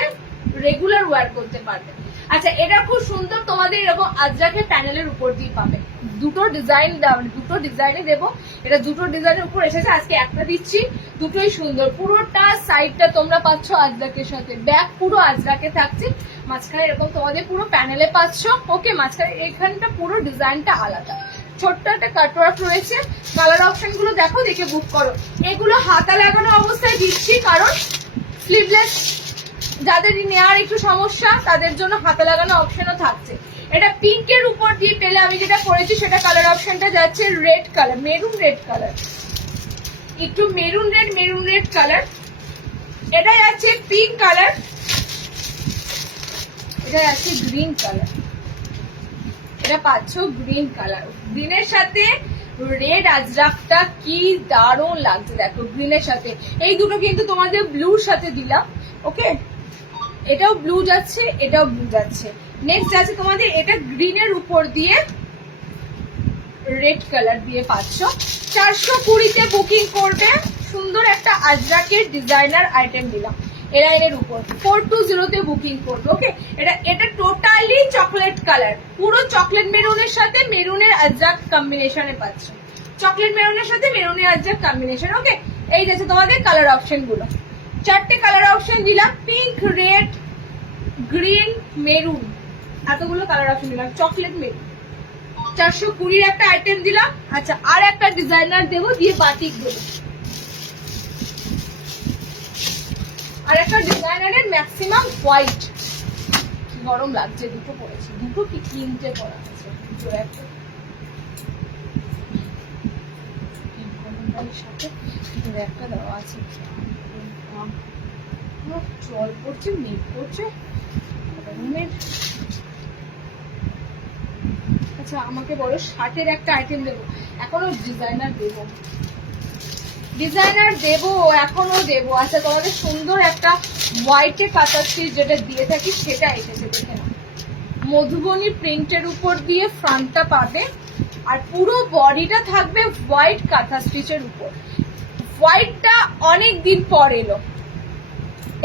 রেগুলার ওয়্যার করতে পারবে। আচ্ছা, এটা খুব সুন্দর, তোমাদের এরকম আজরাকের প্যানেলের উপর দিয়ে পাবে। দুটো ডিজাইনে দেবো, এটা দুটো ডিজাইনের উপর এসেছে, আজকে একটা দিচ্ছি, দুটোই সুন্দর। পুরোটা সাইডটা তোমরা পাচ্ছ আজরাকের সাথে, ব্যাক পুরো আজরাকে থাকছে, মাঝখানে এরকম তোমাদের পুরো প্যানেলে পাচ্ছ। ওকে, মাঝখানে এখানটা পুরো ডিজাইনটা আলাদা, ছোট্ট একটা কাটওয়ার্ক রয়েছে। কালার অপশন গুলো দেখো, দেখে বুক করো। এগুলো হাতা লাগানো অবস্থায় দিচ্ছি, কারণ স্লিভলেস যাদের নেওয়ার একটু সমস্যা তাদের জন্য হাতা লাগানো অপশনও থাকছে। এটা পিঙ্কের উপর দিয়ে পেলে, আমি যেটা করেছি সেটা কালার অপশনটা যাচ্ছে red colour, maroon red colour, একটু মেরুন রেড কালার। এটা যাচ্ছে পিঙ্ক কালার, এটা যাচ্ছে গ্রিন কালার, এটা পাচ্ছ গ্রিন কালার। গ্রিনের সাথে রেড আজরাকটা কি দারুণ লাগছে দেখো, গ্রিনের সাথে। এই দুটো কিন্তু তোমাদের ব্লুর সাথে দিলাম। ওকে, এটাও ব্লু যাচ্ছে, এটাও ব্লু যাচ্ছে। নেক্সট আছে তোমাদের, এটা গ্রিনের উপর দিয়ে রেড কালার দিয়ে পাচ্ছ। 420-তে বুকিং করবে, সুন্দর একটা আজরাকের ডিজাইনার আইটেম দিলাম এর উপর। 420-তে বুকিং করবে। ওকে, এটা টোটালি চকলেট কালার, পুরো চকলেট মেরুনের সাথে মেরুনের আজরাক কম্বিনেশনে পাচ্ছ, চকলেট মেরুনের সাথে মেরুনের আজরাক কম্বিনেশন। ওকে, এই যাচ্ছে তোমাদের কালার অপশন গুলো, 4টে কালার অপশন দিলাম, পিঙ্ক, রেড, গ্রিন, মেরুন, এতগুলো কালার অপশন দিলাম, চকলেট মেরুন। 420-র একটা আইটেম দিলাম। আচ্ছা, আর একটা ডিজাইনার দেবো, দিয়ে বাটিক দেবো। আর একটা ডিজাইনারের ম্যাক্সিমাম হোয়াইট, গরম লাগছে, দুটো পরেছি, দুটো কি তিনটে পরা আছে, দুটো একটা সাথে একটা দেওয়া আছে। জল পড়ছে, মেঘ পড়ছে। আচ্ছা, আমাকে বলো, শার্টের একটা আইটেম দেবো, এখনো ডিজাইনার দেবো, এখনো দেবো। আচ্ছা, তোমাদের সুন্দর একটা হোয়াইটে কাঁথা স্টিচ যেটা দিয়ে থাকি সেটা এসেছে, দেখে না, মধুবনী প্রিন্টের উপর দিয়ে ফ্রন্টটা পাবে, আর পুরো বডিটা থাকবে হোয়াইট কাঁথা স্টিচের উপর। হোয়াইটটা অনেক দিন পর এলো,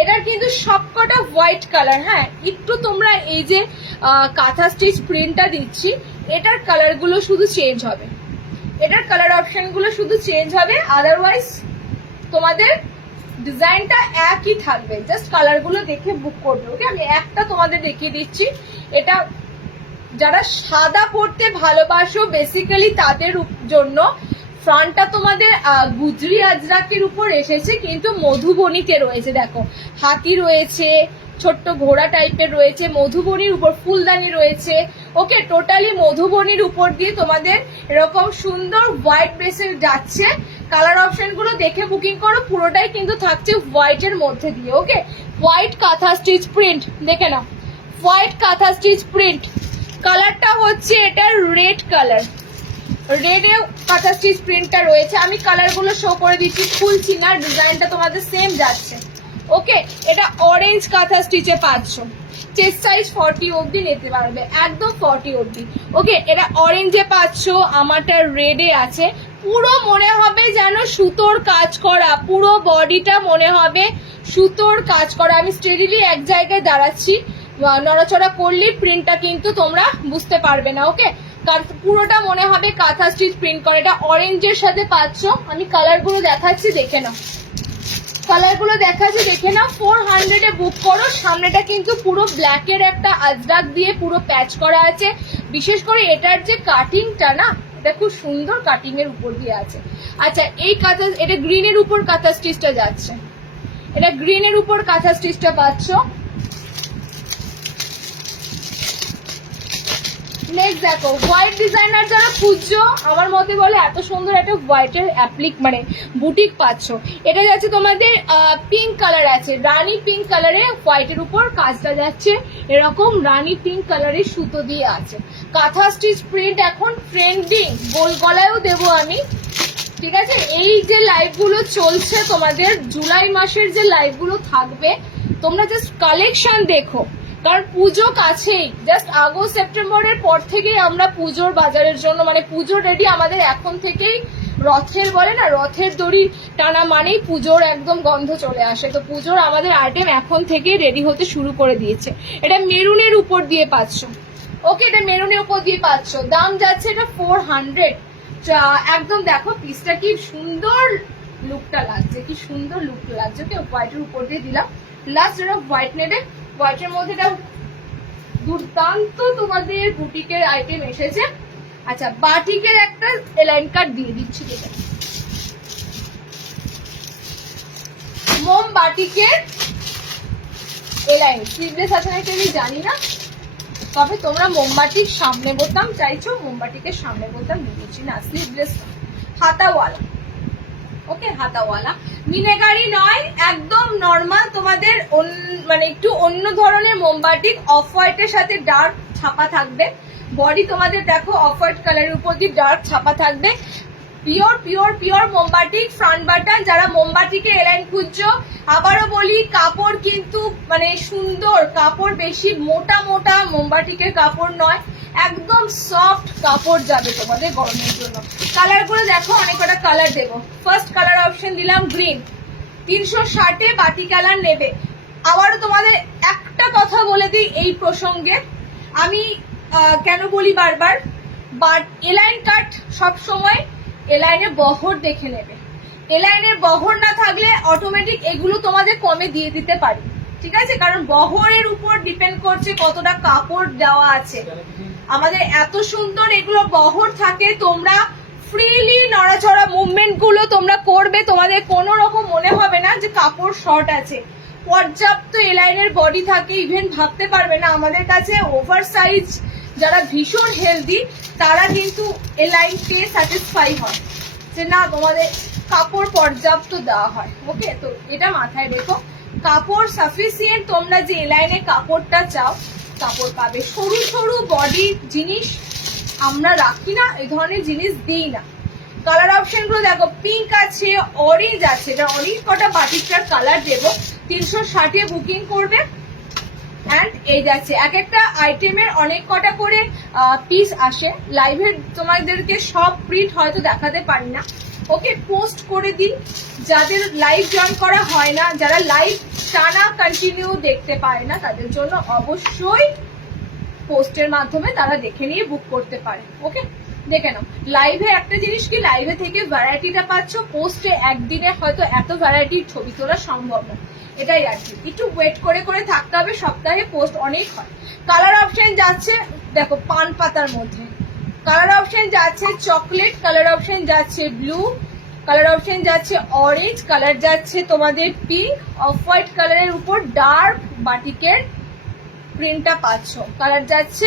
এটার কিন্তু সবকটা হোয়াইট কালার। হ্যাঁ, একটু তোমরা এই যে কাঁথা স্টিচ প্রিন্টটা দিচ্ছি, এটার কালার গুলো শুধু চেঞ্জ হবে, এটার কালার অপশন গুলো শুধু চেঞ্জ হবে, আদারওয়াইজ তোমাদের ডিজাইনটা একই থাকবে, জাস্ট কালার গুলো দেখে বুক করবে। ওকে, আমি একটা তোমাদের দেখিয়ে দিচ্ছি, এটা যারা সাদা পরতে ভালোবাসো বেসিক্যালি তাদের জন্য। ফ্রন্টটা তোমাদের গুজরি আজরাকের উপর এসেছে, কিন্তু মধুবনীতে রয়েছে, দেখো হাতি রয়েছে, ছোট্ট ঘোড়া টাইপের রয়েছে, মধুবনীর উপর ফুলদানি রয়েছে। ওকে, টোটালি মধুবনীর উপর দিয়ে তোমাদের এরকম সুন্দর হোয়াইট বেসে যাচ্ছে। কালার অপশন গুলো দেখে বুকিং করো, পুরোটাই কিন্তু থাকছে হোয়াইটের মধ্যে দিয়ে। ওকে, হোয়াইট কাঁথা স্টিচ প্রিন্ট, দেখে নাও, হোয়াইট কাঁথা স্টিচ প্রিন্ট। কালারটা হচ্ছে এটা রেড কালার, রেড এ কাঁথা স্টিচ প্রিন্টটা রয়েছে। আমি কালার গুলো শো করে দিচ্ছি, খুলছি না, ডিজাইনটা তোমাদের সেম যাচ্ছে। ওকে, এটা অরেঞ্জ কাঁথা স্টিচে পাচ্ছ, চেস্ট সাইজ 40 অবধি নিতে পারবে, একদম 40 অবধি। ওকে, এটা অরেঞ্জে পাচ্ছ, আমারটা রেডে আছে। পুরো মনে হবে যেন সুতোর কাজ করা, পুরো বডিটা মনে হবে সুতোর কাজ করা। আমি স্টেডিলি এক জায়গায় দাঁড়াচ্ছি, নড়াচড়া করলে প্রিন্টটা কিন্তু তোমরা বুঝতে পারবে না। ওকে, পুরোটা মনে হবে কাঁথা স্টিচ প্রিন্ট করা। এটা অরেঞ্জের সাথে পাচ্ছ, আমি কালার গুলো দেখাচ্ছি, দেখে নাও, কালার গুলো দেখাচ্ছি, দেখে নাও। 400-এ বুক করো। সামনেটা কিন্তু পুরো ব্ল্যাকের একটা আজরাক দিয়ে পুরো প্যাচ করা আছে। বিশেষ করে এটার যে কাটিংটা না, এটা খুব সুন্দর কাটিং এর উপর দিয়ে আছে। আচ্ছা, এই কাঁথা, এটা গ্রিনের উপর কাঁথা স্টিচটা যাচ্ছে, এটা গ্রিনের উপর কাঁথা স্টিচটা পাচ্ছ। নেক্সট দেখো হোয়াইট ডিজাইনার যারা খুঁজছো, আমার মতে বলে এত সুন্দর একটা হোয়াইটের মানে বুটিক পাচ্ছ। এটা যাচ্ছে তোমাদের পিঙ্ক কালার আছে, রানী পিঙ্ক কালারে হোয়াইটের উপর কাজটা যাচ্ছে এরকম রানী পিঙ্ক কালারের সুতো দিয়ে আছে। কাঁথা স্টিচ প্রিন্ট এখন ট্রেন্ডিং, গোল গলায়ও দেবো আমি, ঠিক আছে। এই যে লাইভগুলো চলছে তোমাদের জুলাই মাসের যে লাইভগুলো থাকবে, তোমরা জাস্ট কালেকশন দেখো, কারণ পুজো কাছেই, জাস্ট আগস্ট সেপ্টেম্বরের পর থেকেই আমরা পুজোর বাজারের জন্য মানে পুজো রেডি আমাদের এখন থেকেই। রথের বলে না, রথের দড়ি টানা মানেই পুজোর একদম গন্ধ চলে আসে, তো পুজোর আমাদের আইটেম এখন থেকেই রেডি হতে শুরু করে দিয়েছে। এটা মেরুনের উপর দিয়ে পাচ্ছ, ওকে, এটা মেরুনের উপর দিয়ে পাচ্ছ, দাম যাচ্ছে এটা 400। একদম দেখো পিসটা কি সুন্দর লুকটা লাগছে, কি সুন্দর লুকটা লাগছে, ওকে। হোয়াইটের উপর দিয়ে দিলাম, লাস্ট এটা হোয়াইট নেটে, হোয়াইটের মধ্যে এটা দুর্দান্ত তোমাদের বুটিকের আইটেম এসেছে। আচ্ছা, বাটিকের একটা এলাইন কাট দিয়ে দিচ্ছি, দেখে মোম বাটিকের এলাইন স্লিভলেস আছে নাকি আমি জানি না, তবে তোমরা মোমবাটির সামনে বোতাম চাইছো, মোমবাটিকের সামনে বোতাম দিয়ে দিচ্ছি, না স্লিভলেস, হাতাওয়ালা, ওকে, হাতাওয়ালা, মিনেকারি নয়, একদম নর্মাল তোমাদের মানে একটু অন্য ধরনের মোমবাটিক, অফ হোয়াইটের সাথে ডার্ক ছাপা থাকবে। বডি তোমাদের দেখো অফ হোয়াইট কালারের উপর দিয়ে ডার্ক ছাপা থাকবে। পিওর পিওর পিওর মোমবাটিক, ফ্রন্ট বাটন। যারা মোমবাটিকে এলাইন খুঁজছো, আবারও বলি কাপড় কিন্তু মানে সুন্দর, কাপড় বেশি মোটা মোটা মোমবাটিকের কাপড় নয়, একদম সফট কাপড় যাবে তোমাদের গরমের জন্য। কালার গুলো দেখো, অনেক কটা কালার দেবো। ফার্স্ট কালার অপশন দিলাম গ্রিন, 360-এ বাটি কালার নেবে। আবারও তোমাদের একটা কথা বলে দিই এই প্রসঙ্গে, আমি কেন বলি বারবার, বাট এলাইন কাট সব সময় এলাইনের বহর দেখে নেবে। এলাইনের বহর না থাকলে অটোমেটিক এগুলো তোমাদের কমে দিয়ে দিতে পারি, ঠিক আছে, কারণ বহরের উপর ডিপেন্ড করছে কতটা কাপড় দেওয়া আছে। আমাদের এত সুন্দর এগুলো বহর থাকে, তোমরা ফ্রিলি নড়াচড়া মুভমেন্ট গুলো তোমরা করবে, তোমাদের কোনো রকম মনে হবে না যে কাপড় শর্ট আছে। পর্যাপ্ত এলাইনের বডি থাকে, ইভেন ভাবতে পারবে না আমাদের কাছে ওভার সাইজ যারা ভীষণ হেলদি তারা কিন্তু এলাইন পেয়ে স্যাটিসফাই হয় যে না তোমাদের কাপড় পর্যাপ্ত দেওয়া হয়, ওকে। তো এটা মাথায় রেখো, কাপড় সাফিসিয়েন্ট, তোমরা যে এলাইনে কাপড়টা চাও কাপড় পাবে। সরু সরু বডি জিনিস আমরা রাখি না, এই ধরনের জিনিস দিই না। কালার অপশন গুলো দেখো, পিঙ্ক আছে, অরেঞ্জ আছে, এটা অনেক কটা বাটিকটার কালার দেবো। 360-এ বুকিং করবে। অ্যান্ড এই যাচ্ছে এক একটা আইটেমের অনেক কটা করে পিস আসে, লাইভে তোমাদেরকে সব প্রিন্ট হয়তো দেখাতে পারি না, ওকে, পোস্ট করে দিন। যাদের লাইভ জয়েন করা হয় না, যারা লাইভ টানা কন্টিনিউ দেখতে পারে না, তাদের জন্য অবশ্যই পোস্টের মাধ্যমে তারা দেখে নিয়ে বুক করতে পারে, ওকে। দেখে নাও, লাইভে একটা জিনিস কি, লাইভে থেকে ভ্যারাইটিটা পাচ্ছ, পোস্টে একদিনে হয়তো এত ভ্যারাইটির ছবি তোলা সম্ভব না, এটাই আর কি, একটু ওয়েট করে করে থাকতে হবে, সপ্তাহে পোস্ট অনেক হয়। কালার অপশন যাচ্ছে দেখো পান পাতার মধ্যে, কালার অপশন যাচ্ছে চকলেট, কালার অপশন যাচ্ছে ব্লু, কালার অপশন যাচ্ছে অরেঞ্জ, কালার যাচ্ছে তোমাদের পিঙ্ক, অফ হোয়াইট কালারের উপর ডার্ক বাটিকের প্রিন্টটা পাচ্ছ, কালার যাচ্ছে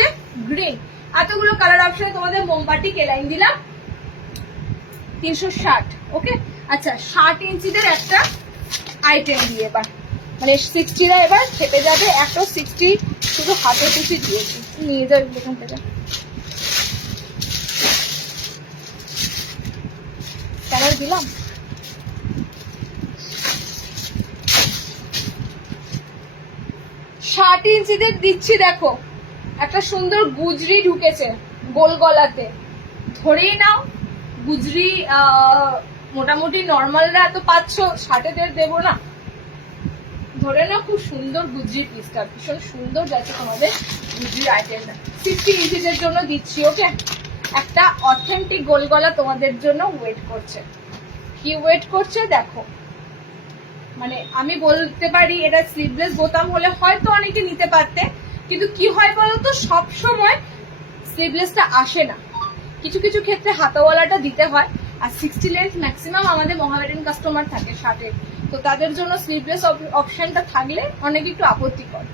গ্রিন। এতগুলো কালার অপশনে তোমাদের মোমবাটিক এলাইন দিলাম 360, ওকে। আচ্ছা, 60 ইঞ্চিদের একটা আইটেম দিয়ে এবার মানে 60টা এবার খেপে যাবে, একটা 60 শুধু হাতে কুচি দিয়েছি, নিয়ে যাবে এখান থেকে, কেন দিলাম। 60 ইঞ্চিদের দিচ্ছি, দেখো একটা সুন্দর গুজরি ঢুকেছে গোল গলাতে, ধরেই নাও গুজরি মোটামুটি নর্মালরা এত পাচ্ছ, 60-এর দেবো না, ধরে নাও খুব সুন্দর গুজরি পিসটা, ভীষণ সুন্দর যাচ্ছে তোমাদের গুজরি আইটেমটা। 60 ইঞ্চিদের জন্য দিচ্ছি, ওকে। একটা অথেন্টিক গোল গলা তোমাদের জন্য ওয়েট করছে। কি ওয়েট করছে দেখো, মানে আমি বলতে পারি এটা স্লিভলেস বোতাম হলে হয়তো অনেকে নিতে পারতে, কিন্তু কি হয় বলতো, সব সময় স্লিভলেসটা আসে না, কিছু কিছু ক্ষেত্রে হাতাওয়ালাটা দিতে হয়। আর 60 লেন্থ ম্যাক্সিমাম আমাদের মহামেডান কাস্টমার থাকে 60-এর, তো তাদের জন্য স্লিভলেস অপশনটা থাকলে অনেক একটু আপত্তি করে।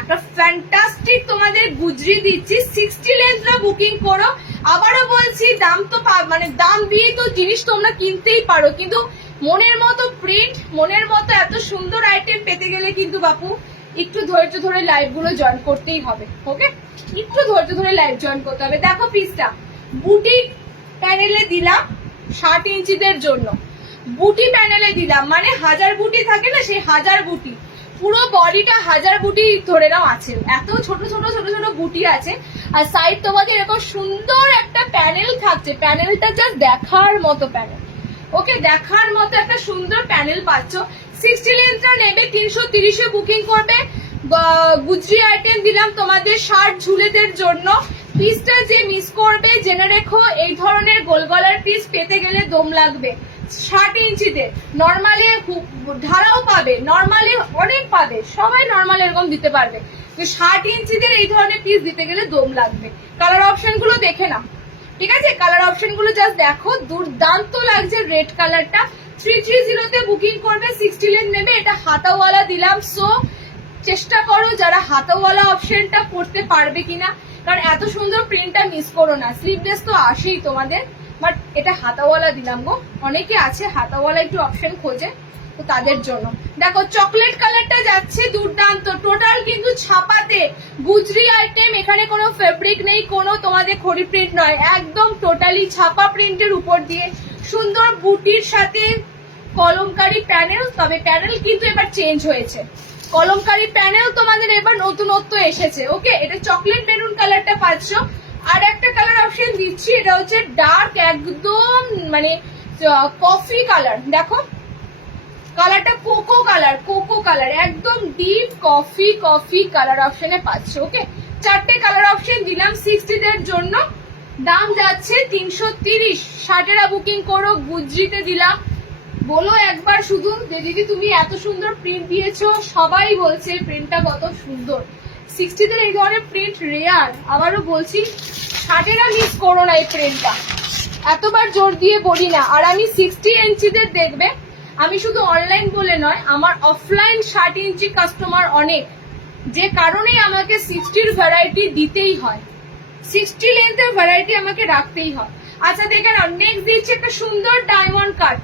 একটা ফ্যান্টাস্টিক তোমাদের গুজরি দিচ্ছি, 60 লেন্থরা বুকিং করো। আবারও বলছি দাম তো মানে দাম দিয়ে তো জিনিস তোমরা কিনতেই পারো, কিন্তু মনের মতো প্রিন্ট, মনের মতো এত সুন্দর আইটেম পেতে গেলে কিন্তু বাপু একটু ধৈর্য ধরে লাইভ গুলো জয়েন করতেই হবে। ওকে, একটু ধৈর্য ধরে লাইভ জয়েন করতে হবে। দেখো পিসটা বুটি প্যানেলে দিলাম 60 ইঞ্চিদের জন্য, বুটি প্যানেলে দিলাম মানে 1000 বুটি থাকে না, সেই 1000 বুটি, পুরো বডিটা 1000 বুটি ধরে নাও আছে, এত ছোট ছোট ছোট ছোট বুটি আছে। আর সাইড তোমাকে এরকম সুন্দর একটা প্যানেল থাকছে, প্যানেলটা জাস্ট দেখার মতো প্যানেল। ওকে, দেখার মতো একটা সুন্দর প্যানেল পাচ্ছ। 60 লেন্থটা নেবে 330 এ বুকিং করবে। গুজরি আইটেম দিলাম তোমাদের শার্ট ঝুলেদের জন্য। পিসটা যে মিস করবে জেনে রেখো, এই ধরনের গোল গলার পিস পেতে গেলে দম লাগবে। 60 ইঞ্চিতে নর্মালি ধারাও পাবে, নর্মালি অনেক পাবে, সবাই নর্মাল এরকম দিতে পারবে, 60 ইঞ্চিদের এই ধরনের পিস দিতে গেলে দম লাগবে। কালার অপশন গুলো দেখে নাও, ঠিক আছে? কালার অপশন গুলো জাস্ট দেখো, দুর্দান্ত লাগছে রেড কালারটা। 330 তে বুকিং করবে, 60 লেন্থ নেবে। এটা হাতাওয়ালা দিলাম, সো চেষ্টা করো যারা হাতাওয়ালা অপশনটা করতে পারবে কিনা, কারণ এত সুন্দর প্রিন্টটা মিস করো না। স্লিভলেস তো আসেই তোমাদের, বাট এটা হাতাওয়ালা দিলাম গো। অনেকে আছে হাতাওয়ালা একটু অপশন খোঁজে, তো তাদের জন্য দেখো চকলেট কালারটা যাচ্ছে দুর্দান্ত। টোটাল কিন্তু ছাপাতে গুজরি আইটেম, এখানে কোনো ফেব্রিক নেই, কোনো তোমাদের খড়ি প্রিন্ট নয়, একদম টোটালি ছাপা প্রিন্টের উপর দিয়ে সুন্দর বুটির সাথে কলমকারি প্যানেল। তবে প্যানেল কিন্তু এবার চেঞ্জ হয়েছে, কলমকারি প্যানেল তোমাদের এবার নতুনত্ব এসেছে। ওকে, এটা চকলেট মেরুন কালারটা পাচ্ছ। আর একটা কালার অপশন দিচ্ছি, এটা হচ্ছে ডার্ক একদম মানে কফি কালার। দেখো কালারটা কোকো কালার, কোকো কালার একদম ডিপ কফি কফি কালার অপশনে পাচ্ছ। ওকে, 4টে কালার অপশন দিলাম 60 দের জন্য। দাম যাচ্ছে 330। 60 বুকিং করো, গুজরিতে দিলাম। বলো একবার শুধু যে দিদি তুমি এত সুন্দর প্রিন্ট দিয়েছো, সবাই বলছে প্রিন্টটা কত সুন্দর। 60 তে এই ধরনের প্রিন্ট রেয়ার। আবারও বলছি 60 মিস করো না এই প্রিন্টটা, এতবার জোর দিয়ে বলি না। আর আমি 60 ইঞ্চিদের দেখবে, আমি শুধু অনলাইন বলে নয়, আমার অফলাইন 60 ইঞ্চি কাস্টমার অনেক, যে কারণে আমাকে 60 ভ্যারাইটি দিতেই হয়, 60 লেন্থের ভ্যারাইটি আমাকে রাখতেই হয়। আচ্ছা দেখে নাও, নেক্সট দিচ্ছি একটা সুন্দর ডায়মন্ড কাট।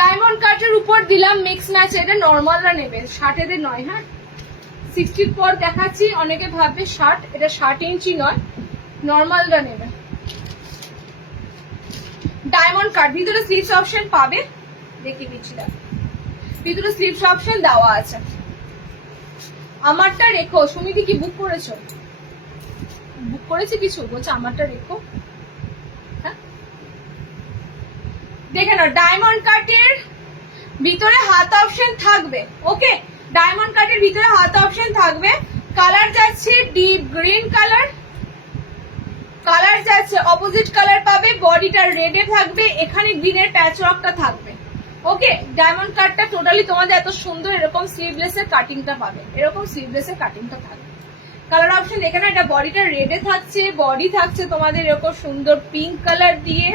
ডায়মন্ড কাটের উপর দিলাম মিক্স ম্যাচ। এটা নর্মালরা নেবে, 60 এদের নয়। হ্যাঁ, 60 পর দেখাচ্ছি, অনেকে ভাববে 60, এটা 60 ইঞ্চি নয়, নর্মালরা নেবে। ডায়মন্ড কাট, ভিতরে স্লিভস অপশন পাবে, দেখিয়ে দিচ্ছি। ভিতরে স্লিভস অপশন দেওয়া আছে। আমারটা রেখো। সুমিতি কি বুক করেছো? বুক করেছে কিছু? বলছে আমারটা রেখো। হ্যাঁ, দেখে নাও ডায়মন্ড কাটের ভিতরে হাত অপশন থাকবে। ওকে, ডায়মন্ড কাটের ভিতরে হাত অপশন থাকবে। কালার যাচ্ছে ডিপ গ্রিন কালার, কালার যাচ্ছে অপোজিট কালার পাবে, বডিটা রেডে থাকবে, এখানে গ্রিনের প্যাচওয়ার্কটা থাকবে। ওকে, ডায়মন্ড কাটটা টোটালি তোমাদের এত সুন্দর এরকম স্লিভলেসের কাটিংটা পাবে, এরকম স্লিভলেসের কাটিংটা থাকবে। কালার অপশন এখানে এটা বডিটা রেডে থাকছে, বডি থাকছে তোমাদের এরকম সুন্দর পিঙ্ক কালার দিয়ে।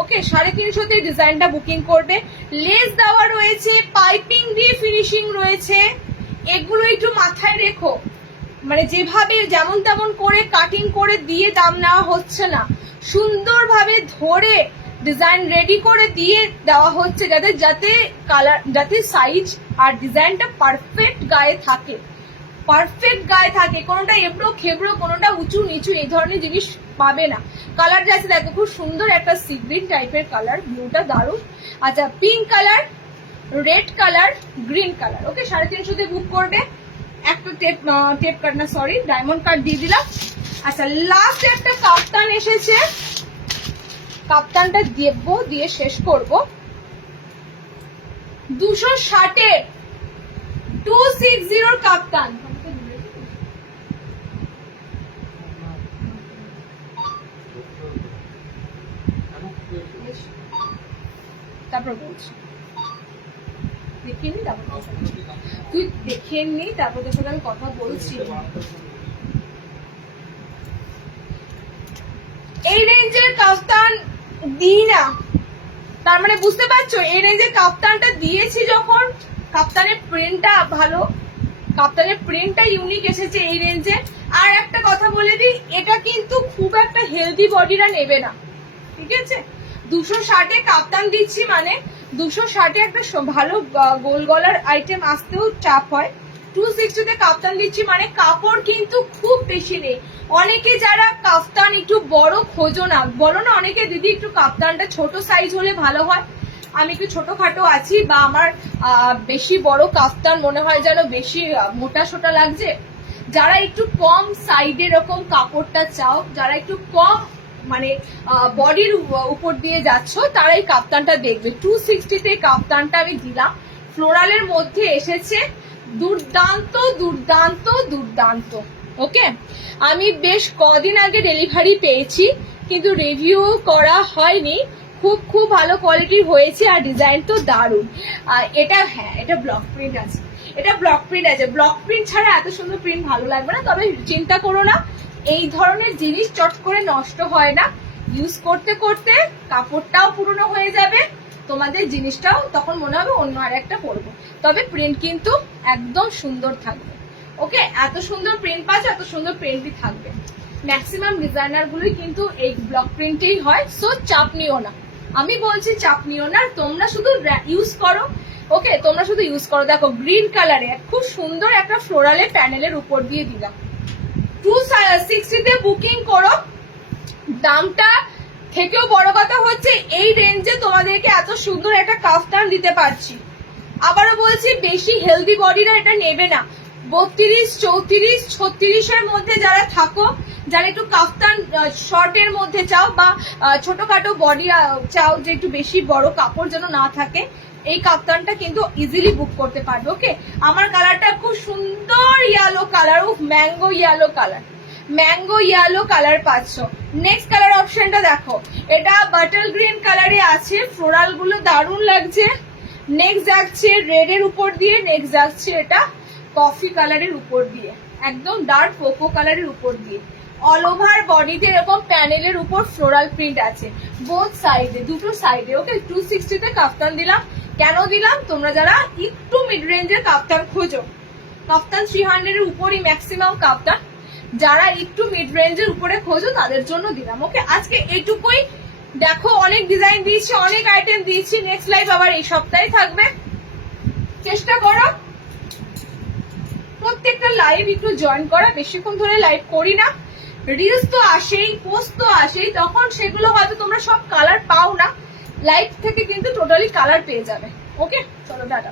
ওকে, 350 ডিজাইনটা বুকিং করবে। লেস দেওয়া রয়েছে, পাইপিং দিয়ে ফিনিশিং রয়েছে, এগুলো একটু মাথায় রেখো। মানে যেভাবে যেমন তেমন করে কাটিং করে দিয়ে দাম নেওয়া হচ্ছে না, সুন্দরভাবে ধরে ডিজাইন রেডি করে দিয়ে দেওয়া হচ্ছে, যাতে কালার, যাতে সাইজ আর ডিজাইনটা পারফেক্ট গায়ে থাকে, পারফেক্ট গায়ে থাকে, কোনোটা এবড়ো খেবড়ো, কোনোটা উঁচু নিচু এই ধরনের জিনিস পাবে না। কালার যাচ্ছে দেখো, খুব সুন্দর একটা সি গ্রিন টাইপের কালার, ব্লুটা দারুণ। আচ্ছা, pink colour, red colour, green colour. Okay, 350 book করবে। একটা টেপ কাট না, সরি, ডায়মন্ড কাট দিয়ে দিলাম। আচ্ছা, লাস্ট একটা কাপ্তান এসেছে, কাপ্তানটা দেবো, দিয়ে শেষ করবো। 260 260 কাপ্তান। তারপর বলছি, দেখিনি তারপর তুই দেখে নি, তারপর তোর সাথে আমি কথা বলছি। এই রেঞ্জের কাপ্তান দিই না, তার মানে বুঝতে পারছো, এই রেঞ্জের কাপ্তানটা দিয়েছি যখন, কাপ্তানের প্রিন্টটা ভালো, কাপ্তানের প্রিন্টটা ইউনিক এসেছে এই রেঞ্জে। আর একটা কথা বলে দিই, এটা কিন্তু খুব একটা হেলদি বডিরা নেবে না, ঠিক আছে? 260-এ কাপ্তান দিচ্ছি মানে 260-এ একটা ভালো গোল গলার আইটেম আসতেও চাপ হয়। 260-তে কাপ্তান দিচ্ছি মানে কাপড় কিন্তু খুব বেশি নেই। অনেকে যারা কাফতান একটু বড় খোঁজো না, বলো না অনেকে দিদি একটু কাপ্তানটা ছোট সাইজ হলে ভালো হয়। আমি একটু ছোটখাটো আছি বা আমার বেশি বড় কাফতান মনে হয় যেন বেশি মোটা সোটা লাগছে। যারা একটু কম সাইডে এরকম কাপড়টা চাও, যারা একটু কম মানে বডির উপর দিয়ে যাচ্ছ, তারা এই কাপ্তানটা দেখবে। 260-তে কাপ্তানটা আমি দিলাম, ফ্লোরালের মধ্যে এসেছে, দুর্দান্ত দুর্দান্ত দুর্দান্ত। ওকে, আমি বেশ কদিন আগে ডেলিভারি পেয়েছি, কিন্তু রিভিউ করা হয়নি। খুব খুব ভালো কোয়ালিটির হয়েছে আর ডিজাইন তো দারুণ। এটা হ্যাঁ, এটা ব্লক প্রিন্ট আছে, এটা ব্লক প্রিন্ট আছে। ব্লক প্রিন্ট ছাড়া এত সুন্দর প্রিন্ট ভালো লাগবে না। তবে চিন্তা করো না, এই ধরনের জিনিস চট করে নষ্ট হয় না। ইউজ করতে করতে কাপড়টাও পুরনো হয়ে যাবে, তোমাদের জিনিসটাও তখন মনে হবে অন্য আর একটা পরবো। তবে প্রিন্ট কিন্তু একদম সুন্দর থাকবে। ওকে, এত সুন্দর প্রিন্ট পাচ্ছ, এত সুন্দর প্রিন্টই থাকবে। ম্যাক্সিমাম ডিজাইনার গুলোই কিন্তু এই ব্লক প্রিন্টেই হয়, সো চাপ নিও না। আমি বলছি চাপ নিও না, তোমরা শুধু ইউজ করো। ওকে, তোমরা শুধু ইউজ করো। দেখো গ্রিন কালারে খুব সুন্দর একটা ফ্লোরালের প্যানেলের উপর দিয়ে দিলাম। 260-তে বুকিং করো। দামটা থেকেও বড় কথা হচ্ছে এই রেঞ্জে তোমাদেরকে এত সুন্দর একটা কাফতান দিতে পারছি। আবারও বলছি, বেশি হেলদি বডিরা এটা নেবে না। 32, 34, 36-এর মধ্যে যারা থাকো, যারা একটু কাফতান শর্টের মধ্যে চাও বা ছোটখাটো বডি চাও, যে একটু বেশি বড় কাপড় যেন না থাকে, এই কাপ্তানটা কিন্তু ইজিলি বুক করতে পারবে। ওকে, আমার কালারটা খুব সুন্দর ইয়েলো কালার, ও mango yellow colour, mango yellow colour পাচ্ছ। নেক্সট কালার অপশনটা দেখো, এটা বাটল গ্রিন কালারে আছে, ফ্লোরাল গুলো দারুণ লাগছে। নেক্সট যাচ্ছে রেড এর উপর দিয়ে, নেক্সট যাচ্ছে এটা কফি কালারের উপর দিয়ে, একদম ডার্ক কোকো কালারের উপর দিয়ে। অল ওভার বডিতে এরকম প্যানেলের উপর ফ্লোরাল প্রিন্ট আছে বোথ সাইডে, দুটো সাইডে। ওকে, 260-তে কাফতান দিলাম। কেন দিলাম? তোমরা যারা একটু মিড রেঞ্জের কাফতান খোঁজো, কাফতান 300-এর উপরই ম্যাক্সিমাম কাফতান, যারা একটু মিড রেঞ্জের উপরে খোঁজো তাদের জন্য দিলাম। ওকে, আজকে এইটুকুই। দেখো অনেক ডিজাইন দিয়েছি, অনেক আইটেম দিয়েছি। নেক্সট লাইভ আবার এই সপ্তাহে থাকবে। চেষ্টা করো প্রত্যেকটা লাইভ একটু জয়েন করা। বেশিক্ষণ ধরে লাইভ করি না, রিলস তো আসেই, পোস্ট তো আসেই, তখন সেগুলো হয়তো তোমরা সব কালার পাও না। লাইভ থেকে কিন্তু টোটালি কালার পেয়ে যাবে। ওকে, চলো টাটা।